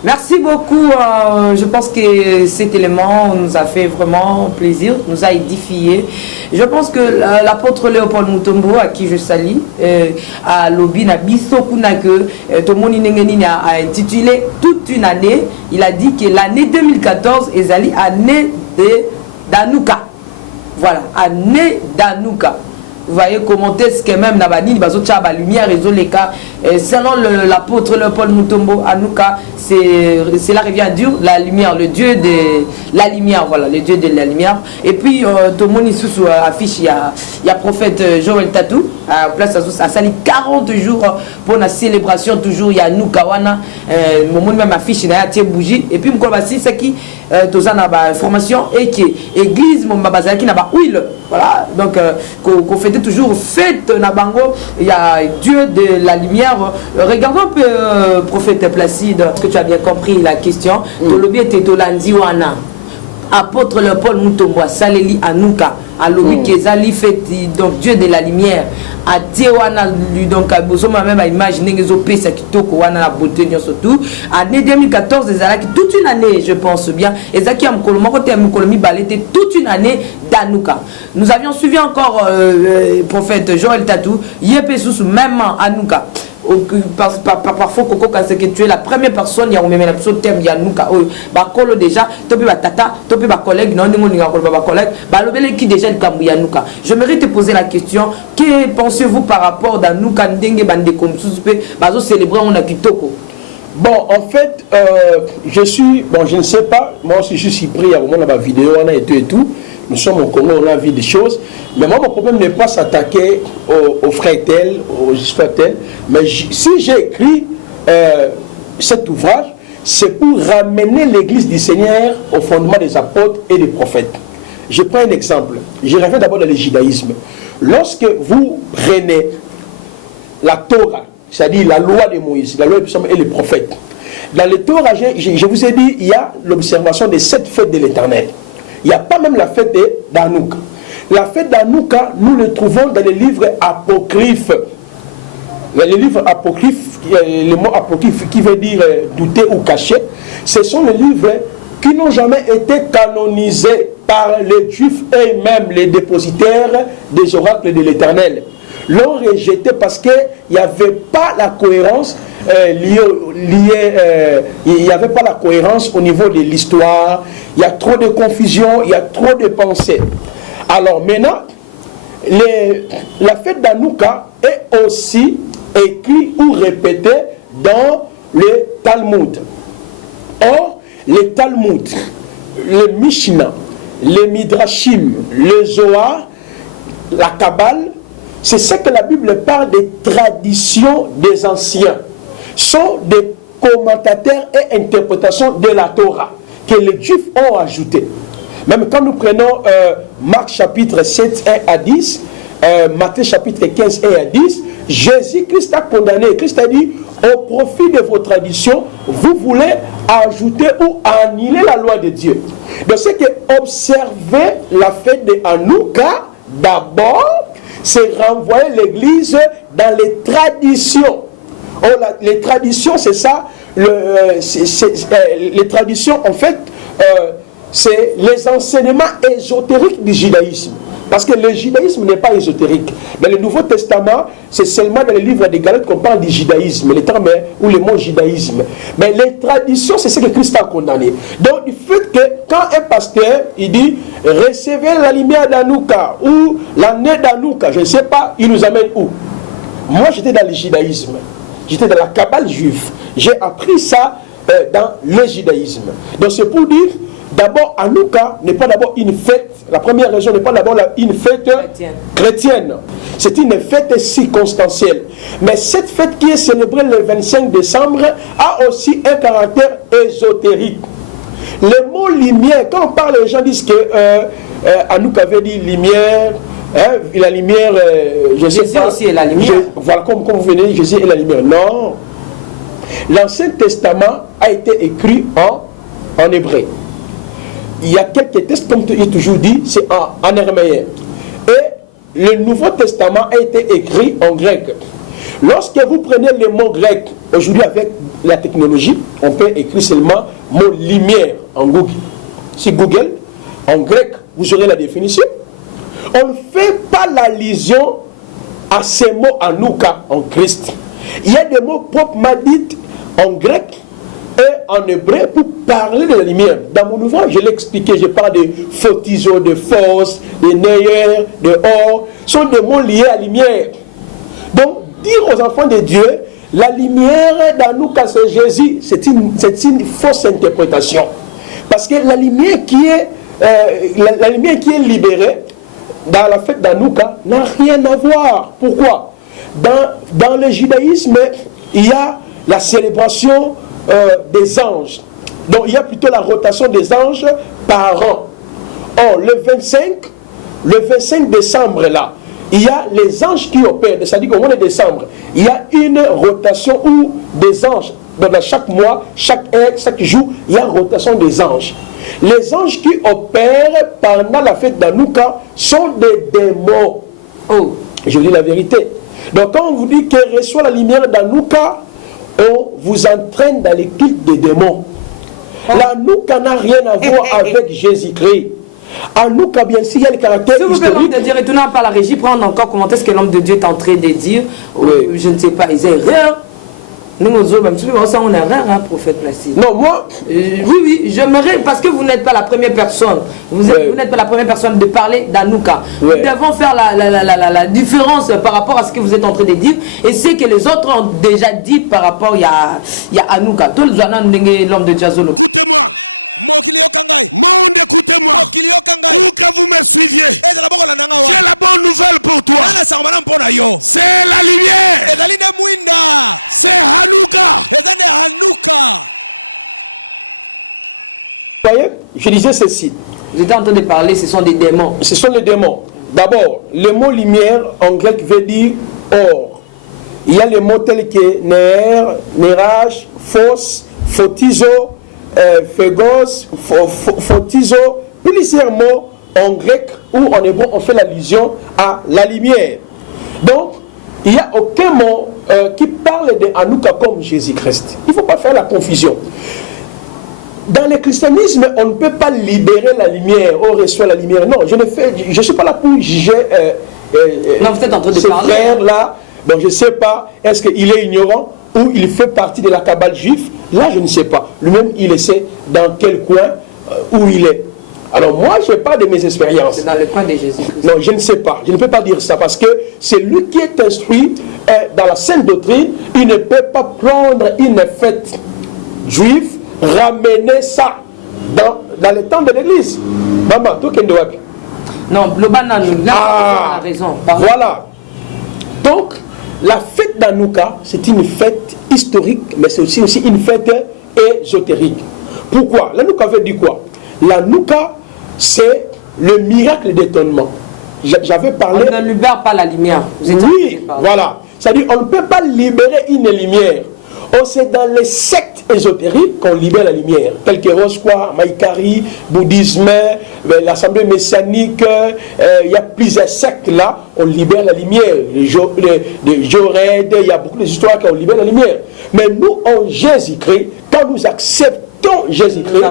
Merci beaucoup. Je pense que cet élément nous a fait vraiment plaisir, nous a édifié. Je pense que l'apôtre Léopold Mutombo, à qui je salue, à Lobina Bissokuna, que Tomoni Nengenini a intitulé toute une année. Il a dit que l'année 2014 est l'année d'Anouka. Voilà, année d'Anouka. Vous voyez comment est-ce que même Nabani, la lumière, les cas. Selon l'apôtre Léopold Mutombo, Anouka, cela revient à Dieu, la lumière, le Dieu de la lumière, voilà, le Dieu de la lumière. Et puis, tout le monde sous affiche, il y a prophète Joël Tatou, à place à sali 40 jours pour la célébration, toujours, il y a Anouka Wana, mon monde même affiche, il y a une bougie. Et puis, c'est qui, tout ça, information, et qui église, mon babazaki, qui n'a pas huile. Voilà, donc, qu'on fait toujours fête, Nabango, il y a Dieu de la lumière. Regardons un peu, prophète Placide, est-ce que tu as bien compris la question? Tolobi était Tolandi Wana. Apôtre Léopold Mutombo, Saleli Anouka, Alobi Kezali fait donc Dieu de la lumière. A Tiwana, donc à Bosoma même à imaginer que Zopé, ça qui toque Wana la beauté, surtout. Année 2014, toute une année, je pense bien. Et Zaki Amkolomi Balete, toute une année d'Anouka. Nous avions suivi encore prophète Joël Tatou, Yepesous, même Anouka. Parfois Coco quand c'est que tu es la première personne il y a même un thème Yanouka bakolo déjà topi ba tata topi ba collègue non ningo ninga ba collègue ba lobele qui déjà le kambu Yanouka. Je mérite de poser la question, que pensez-vous par rapport d'Anouka ndenge bande comme soupe bazo célébrer on a kitoko? Bon, en fait, je ne sais pas, moi aussi je suis pris à moment dans ma vidéo, on a été et tout, nous sommes au Congo, on a vu des choses, mais moi mon problème n'est pas s'attaquer aux frères tels, aux frères tels, mais si j'ai écrit cet ouvrage, c'est pour ramener l'église du Seigneur au fondement des apôtres et des prophètes. Je prends un exemple, je reviens d'abord dans le judaïsme. Lorsque vous prenez la Torah, c'est-à-dire la loi de Moïse, la loi et les prophètes. Dans le Torah, je vous ai dit, il y a l'observation des 7 fêtes de l'Éternel. Il n'y a pas même la fête d'Anouka. La fête d'Anouka, nous le trouvons dans les livres apocryphes. Les livres apocryphes, le mot apocryphe qui veut dire douter ou cacher, ce sont les livres qui n'ont jamais été canonisés par les Juifs eux-mêmes, les dépositaires des oracles de l'Éternel. L'ont rejeté parce qu'il n'y avait pas la cohérence il n'y avait pas la cohérence au niveau de l'histoire. Il y a trop de confusion, il y a trop de pensées. Alors maintenant, la fête d'Anouka est aussi écrite ou répétée dans le Talmud. Or, les Talmud, les Mishnah, les Midrashim, le Zohar, la Kabbale, c'est ce que la Bible parle des traditions des anciens. Sont des commentateurs et interprétations de la Torah que les Juifs ont ajouté. Même quand nous prenons Marc chapitre 7, 1 à 10, Matthieu chapitre 15, 1 à 10, Jésus-Christ a condamné. Christ a dit, au profit de vos traditions, vous voulez ajouter ou annuler la loi de Dieu. Donc c'est que observer la fête de Hanouka, d'abord, c'est renvoyer l'Église dans les traditions. Oh, les traditions, c'est ça. Les traditions, en fait, c'est les enseignements ésotériques du judaïsme. Parce que le judaïsme n'est pas ésotérique. Dans le Nouveau Testament, c'est seulement dans le livre des Galates qu'on parle du judaïsme, le terme ou le mot judaïsme. Mais les traditions, c'est ce que Christ a condamné. Donc, du fait que quand un pasteur, il dit, recevez la lumière d'Hanouka ou l'année d'Hanouka, je ne sais pas, il nous amène où? Moi, j'étais dans le judaïsme. J'étais dans la Kabbale juive. J'ai appris ça dans le judaïsme. Donc, c'est pour dire, d'abord, Hanouka n'est pas d'abord une fête. La première raison n'est pas d'abord une fête chrétienne. C'est une fête circonstancielle. Mais cette fête qui est célébrée le 25 décembre a aussi un caractère ésotérique. Le mot lumière, quand on parle, les gens disent que Hanouka veut dire lumière. La lumière, je sais pas. Jésus aussi est la lumière. Voilà, comme vous venez, Jésus est la lumière. Non. L'Ancien Testament a été écrit en hébreu. Il y a quelques textes, comme il est toujours dit, c'est en araméen. Et le Nouveau Testament a été écrit en grec. Lorsque vous prenez le mot grec, aujourd'hui avec la technologie, on peut écrire seulement mot lumière en Google. Si Google, en grec, vous aurez la définition. On ne fait pas l'allusion à ces mots Hanouka en Christ. Il y a des mots proprement dits en grec et en hébreu pour parler de la lumière. Dans mon ouvrage, je l'ai expliqué, je parle de photizo, de force, de neyer, de or. Ce sont des mots liés à la lumière. Donc, dire aux enfants de Dieu, la lumière d'Hanouka, c'est Jésus, c'est une fausse interprétation. Parce que la lumière qui est libérée dans la fête d'Hanouka n'a rien à voir. Pourquoi? Dans le judaïsme, il y a la célébration des anges. Donc il y a plutôt la rotation des anges par an. Or, le 25 décembre là, il y a les anges qui opèrent. C'est-à-dire qu'au mois de décembre, il y a une rotation où des anges, dans chaque mois, chaque heure, chaque jour, il y a une rotation des anges. Les anges qui opèrent pendant la fête d'Hanouka sont des démons. Oh, je vous dis la vérité. Donc quand on vous dit qu'elle reçoit la lumière d'Hanouka, on vous entraîne dans les cultes des démons. L'Hanouka n'a rien à voir avec Jésus-Christ. Hanouka, bien sûr, il y a le caractère historique. L'homme de Dieu, retournant par la régie, prendre encore comment est-ce que l'homme de Dieu est en train de dire, je ne sais pas, ils ont erreur. Nous, on a erreur, prophète Placide. Non, moi... oui, j'aimerais, parce que vous n'êtes pas la première personne, vous n'êtes pas la première personne de parler d'Hanouka. Nous devons faire la différence par rapport à ce que vous êtes en train de dire, et ce que les autres ont déjà dit par rapport à Hanouka. Tout le monde, l'homme de Diazolo. Vous voyez, je disais ceci. Vous êtes en train de parler, ce sont des démons. Ce sont les démons. D'abord, le mot lumière en grec veut dire or. Il y a les mots tels que ner, nerage, phos, photizo, phégos, photizo, plusieurs mots en grec ou en hébreu on fait l'allusion à la lumière. Donc, il n'y a aucun mot qui parle de Hanouka comme Jésus-Christ. Il ne faut pas faire la confusion. Dans le christianisme, on ne peut pas libérer la lumière, on reçoit la lumière. Non, je ne suis pas là pour juger non, vous êtes en train de ce parler. frère-là. Bon, je ne sais pas, est-ce qu'il est ignorant ou il fait partie de la Kabbale juive? Là, je ne sais pas. Lui-même, il sait dans quel coin où il est. Alors moi, je parle de mes expériences. C'est dans le coin de Jésus-Christ. Non, je ne sais pas. Je ne peux pas dire ça parce que c'est lui qui est instruit dans la sainte doctrine. Il ne peut pas prendre une fête juive ramener ça dans les temps de l'église. Maman, tout est wapi. Non, le banane, là, a raison. Voilà. Donc, la fête d'Hanouka, c'est une fête historique, mais c'est aussi une fête ésotérique. Pourquoi? L'Hanouka veut dire quoi? L'Hanouka, c'est le miracle d'étonnement. J'avais parlé... On ne libère pas la lumière. Oui, voilà. C'est-à-dire qu'on ne peut pas libérer une lumière. C'est dans les sectes ésotériques qu'on libère la lumière, telles que Rosquois, Maïkari, bouddhisme, l'assemblée messianique, il y a plusieurs sectes là, on libère la lumière, les Jored, il y a beaucoup d'histoires qu'on libère la lumière. Mais nous, en Jésus-Christ, quand nous acceptons Jésus-Christ,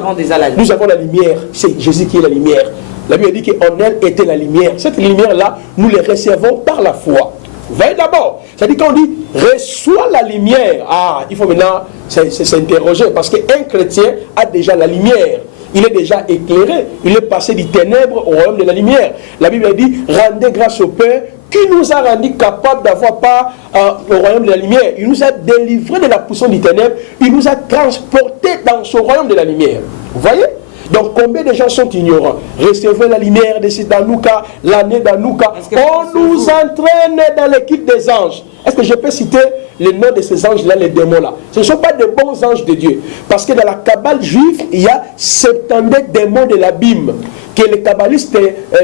nous avons la lumière, c'est Jésus qui est la lumière. La Bible dit qu'en elle était la lumière. Cette lumière-là, nous les recevons par la foi. Voyez d'abord, c'est-à-dire quand on dit reçois la lumière, il faut maintenant s'interroger parce qu'un chrétien a déjà la lumière, il est déjà éclairé, il est passé du ténèbre au royaume de la lumière. La Bible dit rendez grâce au Père qui nous a rendu capables d'avoir part au royaume de la lumière. Il nous a délivrés de la puissance du ténèbre, il nous a transportés dans ce royaume de la lumière. Vous voyez? Donc combien de gens sont ignorants? Recevez la lumière de cet Hanouka, l'année d'Hanouka. On nous entraîne dans l'équipe des anges. Est-ce que je peux citer les noms de ces anges-là, les démons-là? Ce ne sont pas de bons anges de Dieu. Parce que dans la Kabbale juive, il y a 70 démons de l'abîme, que les kabbalistes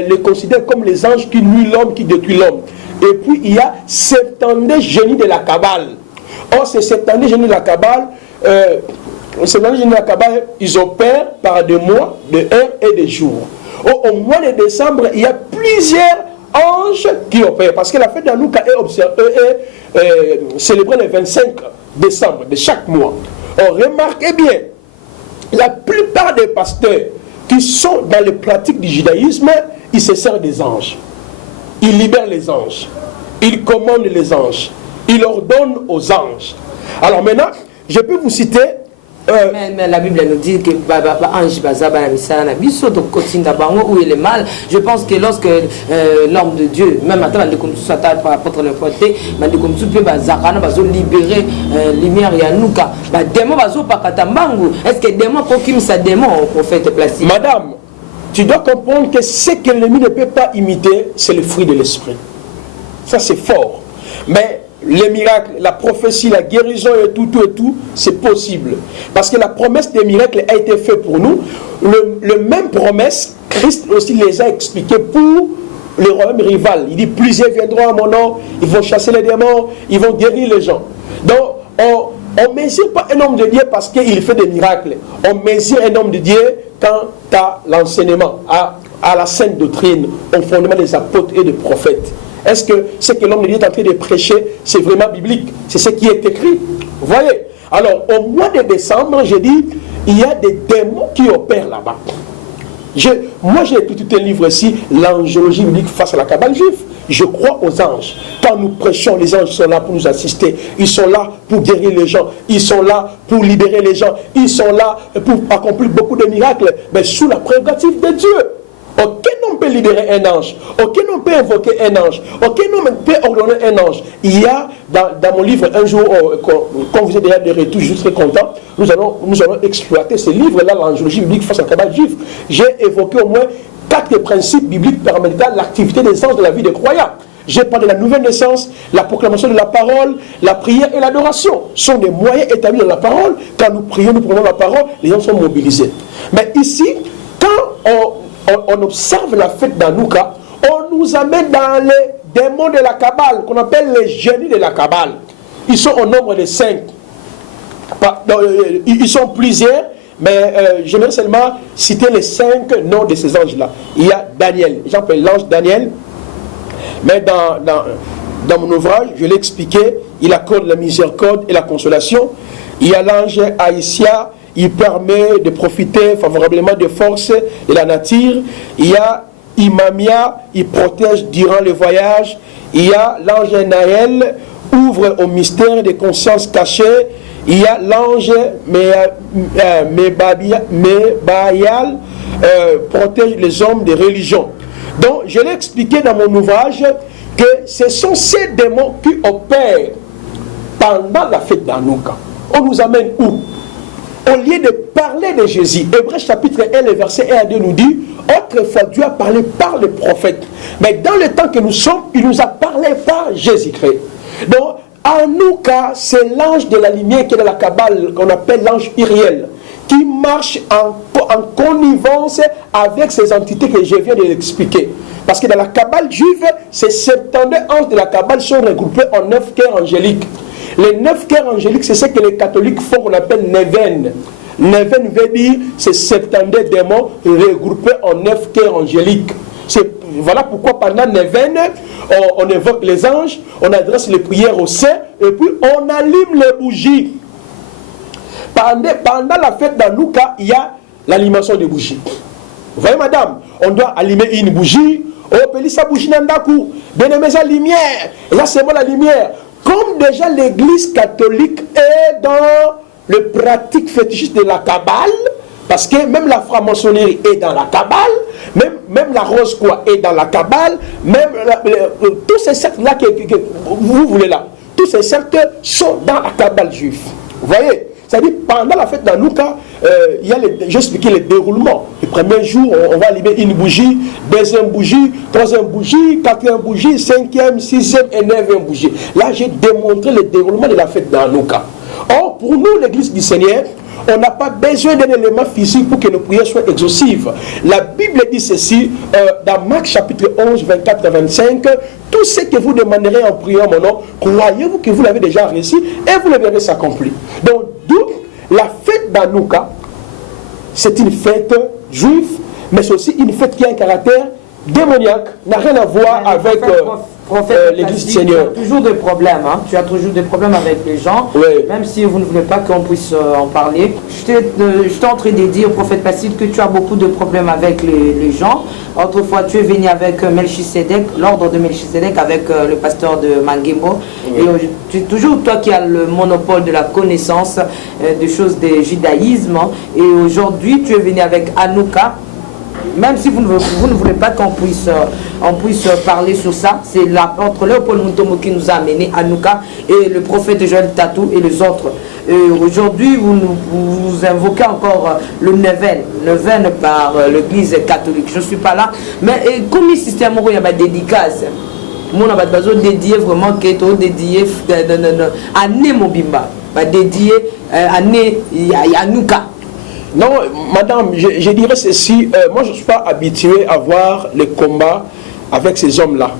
les considèrent comme les anges qui nuisent l'homme, qui détruisent l'homme. Et puis il y a 70 génies de la Kabbale. Or, ces 70 génies de la Kabbale, ils opèrent par des mois, de heures et des jours. Au mois de décembre, il y a plusieurs anges qui opèrent. Parce que la fête d'Hanouka est célébrée le 25 décembre de chaque mois. Remarquez bien, la plupart des pasteurs qui sont dans les pratiques du judaïsme, ils se servent des anges. Ils libèrent les anges. Ils commandent les anges. Ils ordonnent aux anges. Alors maintenant, je peux vous citer... mais la Bible nous dit que où est le mal. Je pense que lorsque l'homme de Dieu, même maintenant, par apôtre le côté, peut libérer lumière et Hanouka. Est-ce que démon pour ça démon au prophète Placide? Madame, tu dois comprendre que ce que l'ennemi ne peut pas imiter, c'est le fruit de l'esprit. Ça c'est fort. Mais les miracles, la prophétie, la guérison et tout, c'est possible. Parce que la promesse des miracles a été faite pour nous. Le même promesse, Christ aussi les a expliquées pour le royaume rival. Il dit, plusieurs viendront à mon nom, ils vont chasser les démons, ils vont guérir les gens. Donc, on ne mesure pas un homme de Dieu parce qu'il fait des miracles. On mesure un homme de Dieu quant à l'enseignement, à la sainte doctrine, au fondement des apôtres et des prophètes. Est-ce que ce que l'homme de Dieu est en train de prêcher, c'est vraiment biblique? C'est ce qui est écrit. Vous voyez? Alors, au mois de décembre, j'ai dit, il y a des démons qui opèrent là-bas. Moi, j'ai écrit tout un livre ici, l'angiologie biblique face à la Kabbale juive. Je crois aux anges. Quand nous prêchons, les anges sont là pour nous assister. Ils sont là pour guérir les gens. Ils sont là pour libérer les gens. Ils sont là pour accomplir beaucoup de miracles, mais sous la prérogative de Dieu. Aucun homme peut libérer un ange. Aucun homme peut invoquer un ange. Aucun homme peut ordonner un ange. Il y a dans mon livre, un jour, quand vous êtes déjà de retour, je suis très content, nous allons exploiter ce livre-là, l'angiologie biblique face à la Kabbale juive. J'ai évoqué au moins 4 principes bibliques permettant l'activité des anges de la vie des croyants. J'ai parlé de la nouvelle naissance, la proclamation de la parole, la prière et l'adoration. Ce sont des moyens établis dans la parole. Quand nous prions, nous prenons la parole, les gens sont mobilisés. Mais ici, quand on observe la fête d'Hanouka, on nous amène dans les démons de la Kabbale, qu'on appelle les génies de la Kabbale. Ils sont au nombre de 5. Ils sont plusieurs, mais j'aimerais seulement citer les 5 noms de ces anges-là. Il y a Daniel, j'appelle l'ange Daniel, mais dans mon ouvrage, je l'ai expliqué, il accorde la miséricorde et la consolation. Il y a l'ange Aïssia, il permet de profiter favorablement des forces de la nature. Il y a Imamia, il protège durant le voyage. Il y a l'ange Naël, ouvre au mystère des consciences cachées. Il y a l'ange Mebayal, protège les hommes des religions. Donc, je l'ai expliqué dans mon ouvrage que ce sont ces démons qui opèrent pendant la fête d'Hanouka. On nous amène où? au lieu de parler de Jésus. Hébreux chapitre 1, le verset 1 à 2 nous dit, autrefois Dieu a parlé par les prophètes. Mais dans le temps que nous sommes, il nous a parlé par Jésus-Christ. Donc, Hanouka, c'est l'ange de la lumière qui est dans la Kabbale, qu'on appelle l'ange Uriel, qui marche en connivence avec ces entités que je viens de l'expliquer. Parce que dans la Kabbale juive, ces 72 anges de la Kabbale sont regroupés en 9 cœurs angéliques. Les 9 cœurs angéliques, c'est ce que les catholiques font, qu'on appelle Neven. Neven veut dire ces 72 démons regroupés en 9 cœurs angéliques. Voilà pourquoi pendant Neven, on évoque les anges, on adresse les prières aux saints, et puis on allume les bougies. Pendant la fête d'Hanouka, il y a l'allumation des bougies. Vous voyez, madame, on doit allumer une bougie. Oh, pelissa bougie nandaku. Bien-aimé, la lumière. Et là, c'est moi la lumière. Comme déjà l'église catholique est dans le pratique fétichiste de la Kabbale, parce que même la franc-maçonnerie est dans la Kabbale, même la rose-croix est dans la Kabbale, même tous ces cercles-là que vous voulez là, tous ces cercles sont dans la Kabbale juive. Vous voyez? C'est-à-dire, pendant la fête d'Hanouka, j'ai expliqué le déroulement. Le premier jour, on va allumer une bougie, deuxième bougie, troisième bougie, quatrième bougie, cinquième, sixième et neuvième bougie. Là, j'ai démontré le déroulement de la fête d'Hanouka. Or, pour nous, l'Église du Seigneur, on n'a pas besoin d'un élément physique pour que nos prières soient exaucives. La Bible dit ceci, dans Marc chapitre 11, 24 à 25, tout ce que vous demanderez en priant mon nom, croyez-vous que vous l'avez déjà reçu et vous le verrez s'accomplir. Donc, d'où la fête d'Hanouka, c'est une fête juive, mais c'est aussi une fête qui a un caractère démoniaque, n'a rien à voir avec l'Église du Seigneur. Tu as toujours des problèmes, hein? Tu as toujours des problèmes avec les gens, oui. Même si vous ne voulez pas qu'on puisse en parler. Je t'ai en train de dire, prophète Placide, que tu as beaucoup de problèmes avec les gens. Autrefois, tu es venu avec Melchisedec, l'ordre de Melchisedec, avec le pasteur de Mangembo. Oui. Et c'est toujours toi qui as le monopole de la connaissance des choses du judaïsme. Et aujourd'hui, tu es venu avec Hanouka. Même si vous ne voulez pas qu'on puisse parler sur ça, c'est l'apôtre Léopold Mutombo qui nous a amené Hanouka et le prophète Joël Tatou et les autres. Aujourd'hui, vous invoquez encore le Neven par l'église catholique. Je ne suis pas là. Mais comme le système où il y a des dédicaces, moi, on a besoin de dédier vraiment Keto, dédié à Nemobimba, dédié à Hanouka. Non, madame, je dirais ceci, moi je ne suis pas habitué à voir les combats avec ces hommes-là.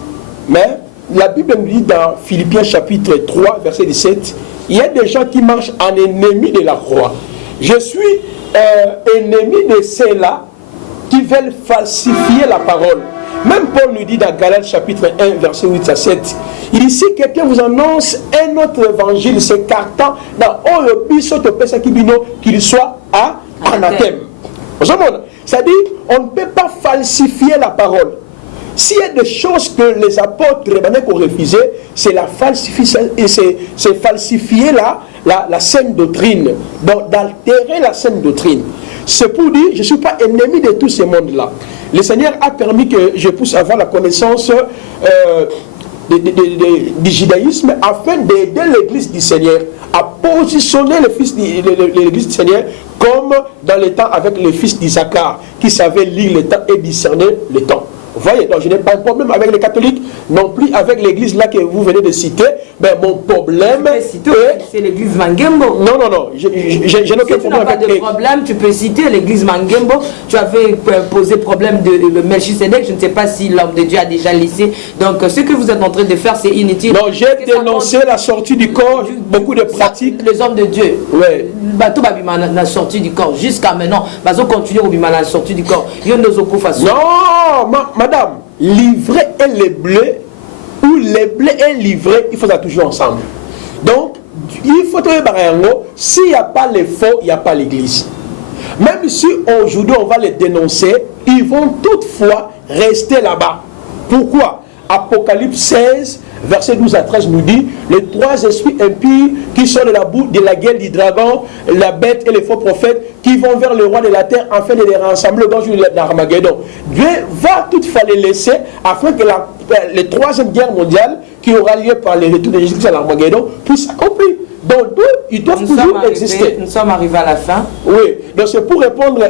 Mais la Bible me dit dans Philippiens chapitre 3, verset 17, il y a des gens qui marchent en ennemi de la croix. Je suis ennemi de ceux-là qui veulent falsifier la parole. Même Paul nous dit dans Galates chapitre 1, verset 8 à 7, il dit si quelqu'un vous annonce un autre évangile s'écartant dans qu'il soit à anathème. C'est-à-dire, on ne peut pas falsifier la parole. S'il y a des choses que les apôtres ont refusées, c'est la c'est falsifier la saine doctrine, donc d'altérer la saine doctrine. C'est pour dire, je ne suis pas ennemi de tout ce monde-là. Le Seigneur a permis que je puisse avoir la connaissance du judaïsme afin d'aider l'Église du Seigneur à positionner le fils de l'Église du Seigneur comme dans le temps avec le fils d'Isaacar qui savait lire le temps et discerner le temps. Vous voyez, donc je n'ai pas de problème avec les catholiques, non plus avec l'église là que vous venez de citer, mais mon problème c'est l'église Mangembo. Non, je n'ai aucun problème avec les problèmes. Tu peux citer l'église Mangembo. Tu avais posé problème de Melchisedec, je ne sais pas si l'homme de Dieu a déjà laissé. Donc ce que vous êtes en train de faire, c'est inutile. Non, j'ai dénoncé la sortie du corps, beaucoup de pratiques. Les hommes de Dieu. Oui. Bateau Babima la sortie du corps. Jusqu'à maintenant, Bazo continue au Bima la sortie du corps. Non, madame, livrer et les blés, ou les blés et livrer, il faut ça toujours ensemble. Donc, il faut trouver Barango, s'il n'y a pas les faux, il n'y a pas l'église. Même si aujourd'hui on va les dénoncer, ils vont toutefois rester là-bas. Pourquoi? Apocalypse 16, verset 12 à 13 nous dit, les trois esprits impies qui sont de la boue de la gueule du dragon, la bête et les faux prophètes, qui vont vers le roi de la terre afin de les rassembler dans une d'Armageddon. Dieu va toutefois les laisser afin que la troisième guerre mondiale, qui aura lieu par les retours de Jésus à l'Armageddon, puisse s'accomplir. Donc, ils doivent toujours exister. Nous sommes arrivés à la fin. Oui, donc c'est pour répondre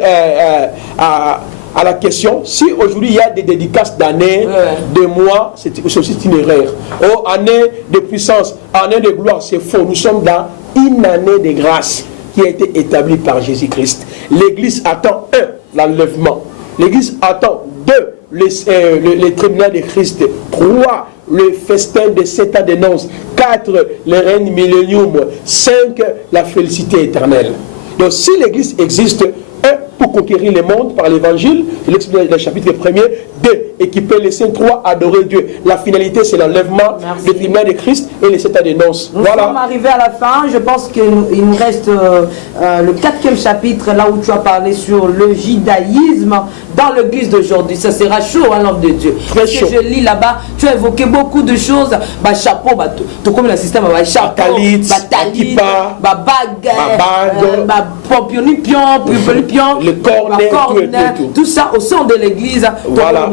à la question. Si aujourd'hui il y a des dédicaces d'années, de mois, c'est aussi une erreur. Oh, année de puissance, année de gloire, c'est faux. Nous sommes dans une année de grâce qui a été établie par Jésus-Christ. L'Église attend, 1, l'enlèvement. L'Église attend, 2, les tribunaux de Christ. 3, le festin de 7 ans de noces. 4, le règne millénium. 5, la félicité éternelle. Donc si l'Église existe, 1, pour conquérir le monde par l'évangile, le chapitre 1er, 2, équiper les saints, 3, adorer Dieu. La finalité, c'est l'enlèvement, le tribunal de Christ et les 7 ans de noces. Nous sommes arrivés à la fin. Je pense qu'il nous reste le 4e chapitre, là où tu as parlé sur le judaïsme dans l'église d'aujourd'hui. Ça sera chaud à l'homme de Dieu. Très chaud. Je lis là-bas, tu as évoqué beaucoup de choses. Bah, chapeau, bah, tout comme le système, bah, chapeau, talit, bah, bague, bah, pompionipion, le cornet, tout ça au sein de l'église. Voilà.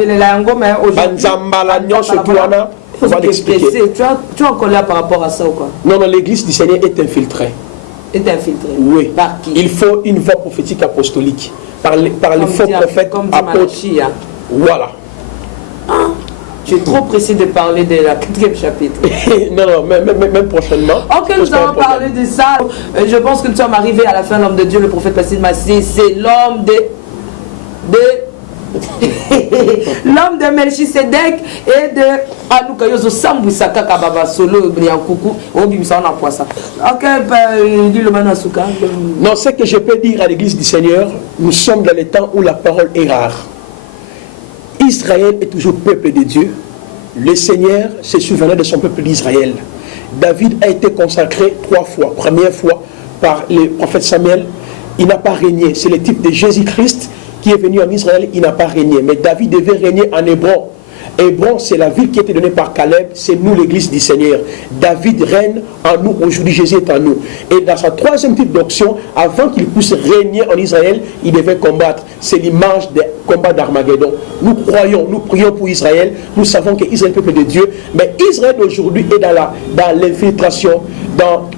On va l'expliquer. Tu es en colère par rapport à ça ou quoi? Non, non, l'église du Seigneur est infiltrée. Est infiltrée? Oui. Par qui? Il faut une voix prophétique apostolique. Par les faux prophètes apôtres. Voilà. Ah, tu es trop pressé de parler de la 4e chapitre. Non, non, même prochainement. Ok, nous allons parler de ça. Je pense que nous sommes arrivés à la fin. L'homme de Dieu, le prophète Placide Massé, c'est l'homme l'homme de Melchisedec et de Anouka Yozo Sambouissaka Kababa Solo Briankoukou Obimisa on emploie ça. Ok, dis le Manasuka. Non, ce que je peux dire à l'église du Seigneur, nous sommes dans les temps où la parole est rare. Israël est toujours peuple de Dieu. Le Seigneur se souvenait de son peuple d'Israël. David a été consacré 3 fois. Première fois par le prophète Samuel, il n'a pas régné. C'est le type de Jésus-Christ qui est venu en Israël, il n'a pas régné. Mais David devait régner en Hébron. Hébron, c'est la ville qui a été donnée par Caleb, c'est nous l'église du Seigneur. David règne en nous, aujourd'hui Jésus est en nous. Et dans sa 3e type d'option, avant qu'il puisse régner en Israël, il devait combattre. C'est l'image des combats d'Armageddon. Nous croyons, nous prions pour Israël, nous savons qu'Israël est le peuple de Dieu, mais Israël aujourd'hui est dans l'infiltration, dans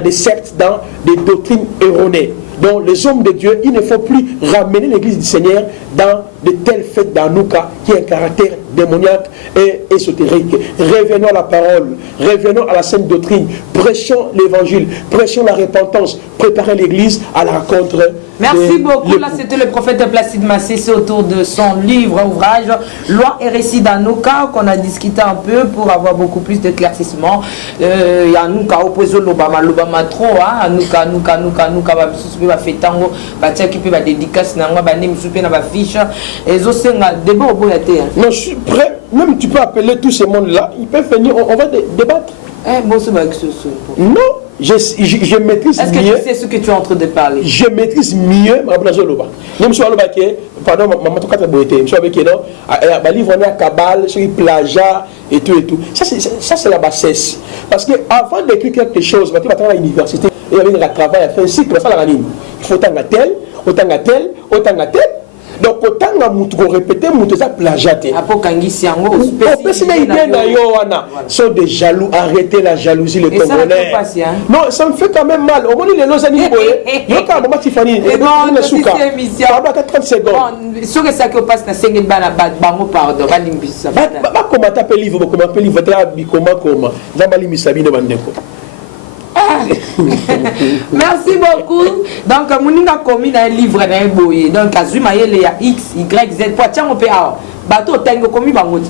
des sectes, dans des doctrines erronées. Donc les hommes de Dieu, il ne faut plus ramener l'église du Seigneur dans de telles fêtes d'Anouka qui a un caractère démoniaque et ésotérique. Revenons à la parole, revenons à la sainte doctrine, prêchons l'évangile, prêchons la repentance, préparez l'église à la rencontre. Merci beaucoup. Là, c'était le prophète Placide Massé, c'est autour de son livre, ouvrage, Loi et récit d'Anouka, qu'on a discuté un peu pour avoir beaucoup plus d'éclaircissement. Anouka opposé l'Obama trop, Anouka, va faire tango, va qui va dédicace, va fiche, et débat au non, je suis prêt. Même tu peux appeler tous ces mondes-là, ils peuvent venir, on va débattre. Non, je maîtrise mieux. Est-ce que tu sais ce que tu es en train de parler? Je maîtrise mieux ma Zoloba. Je me suis dit, pardon, maman, tu as beauté. Je me suis dit, non, à livre, on est à Kabal, sur les plagiats et tout et tout. Ça, c'est la bassesse. Parce qu'avant d'écrire quelque chose, tu vas à l'université, et avec un travail à faire un cycle, ça la ranime. Il faut autant à tel, autant à tel, autant à tel. Donc autant à moutou répéter moutou ça plagiaté. Sont des jaloux, arrêtez la jalousie les Congolais. Non, ça me fait quand même mal. Au moins les lozani boye. Yo ka mama Tiffany. Et bon, souka. 30 secondes. Sur que ça que passe na 5000 bana bango pardon, ba limbisa. Ba comment taper livre, comment appeler livre tra bi comment. Zamba limbisa bino bandeko. Merci beaucoup. Donc, Mouninga commis dans un livre dans un boyer. Donc, Azuma il y a X, Y, Z. Pour tiens, on peut avoir. Bateau, tango commis bangout.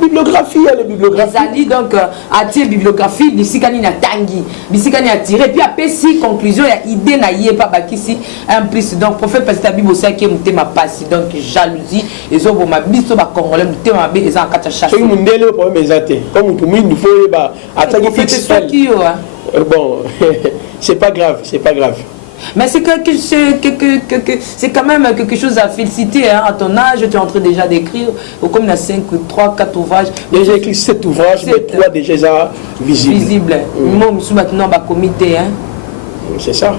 Bibliographie, il y a les bibliographies. Ça dit donc, à tirer bibliographie, bisikani na tangi, bisikani a tiré. Puis après, si conclusion, il y a idée na yé pas bakisi implice. Donc, prophète parce que tabi bossa qui mouté ma passe. Donc, jalousie. Et autres, ma biso ba congolais mouté ma bé, ils ont quatre chasse. C'est une ndele pour mes athées. Comme tout le monde, il faut bah attaquer c'est qui bon, c'est pas grave, c'est pas grave. Mais c'est c'est quand même quelque chose à féliciter. Hein. À ton âge, tu es en train déjà d'écrire. Comme il y a 5, 3, 4 ouvrages. J'ai écrit 7 ouvrages, mais 3 déjà visibles. Moi, je suis maintenant au comité. Hein. C'est ça.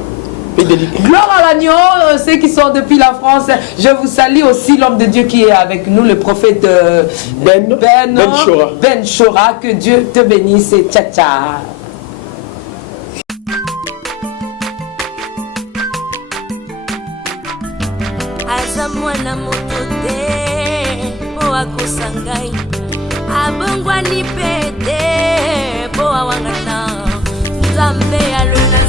Gloire à l'agneau, ceux qui sont depuis la France. Je vous salue aussi l'homme de Dieu qui est avec nous, le prophète Ben Chora. Que Dieu te bénisse. Ciao, ciao. aza mwana moto te po akosa ngai abongwani pe te po awangana nzambe alona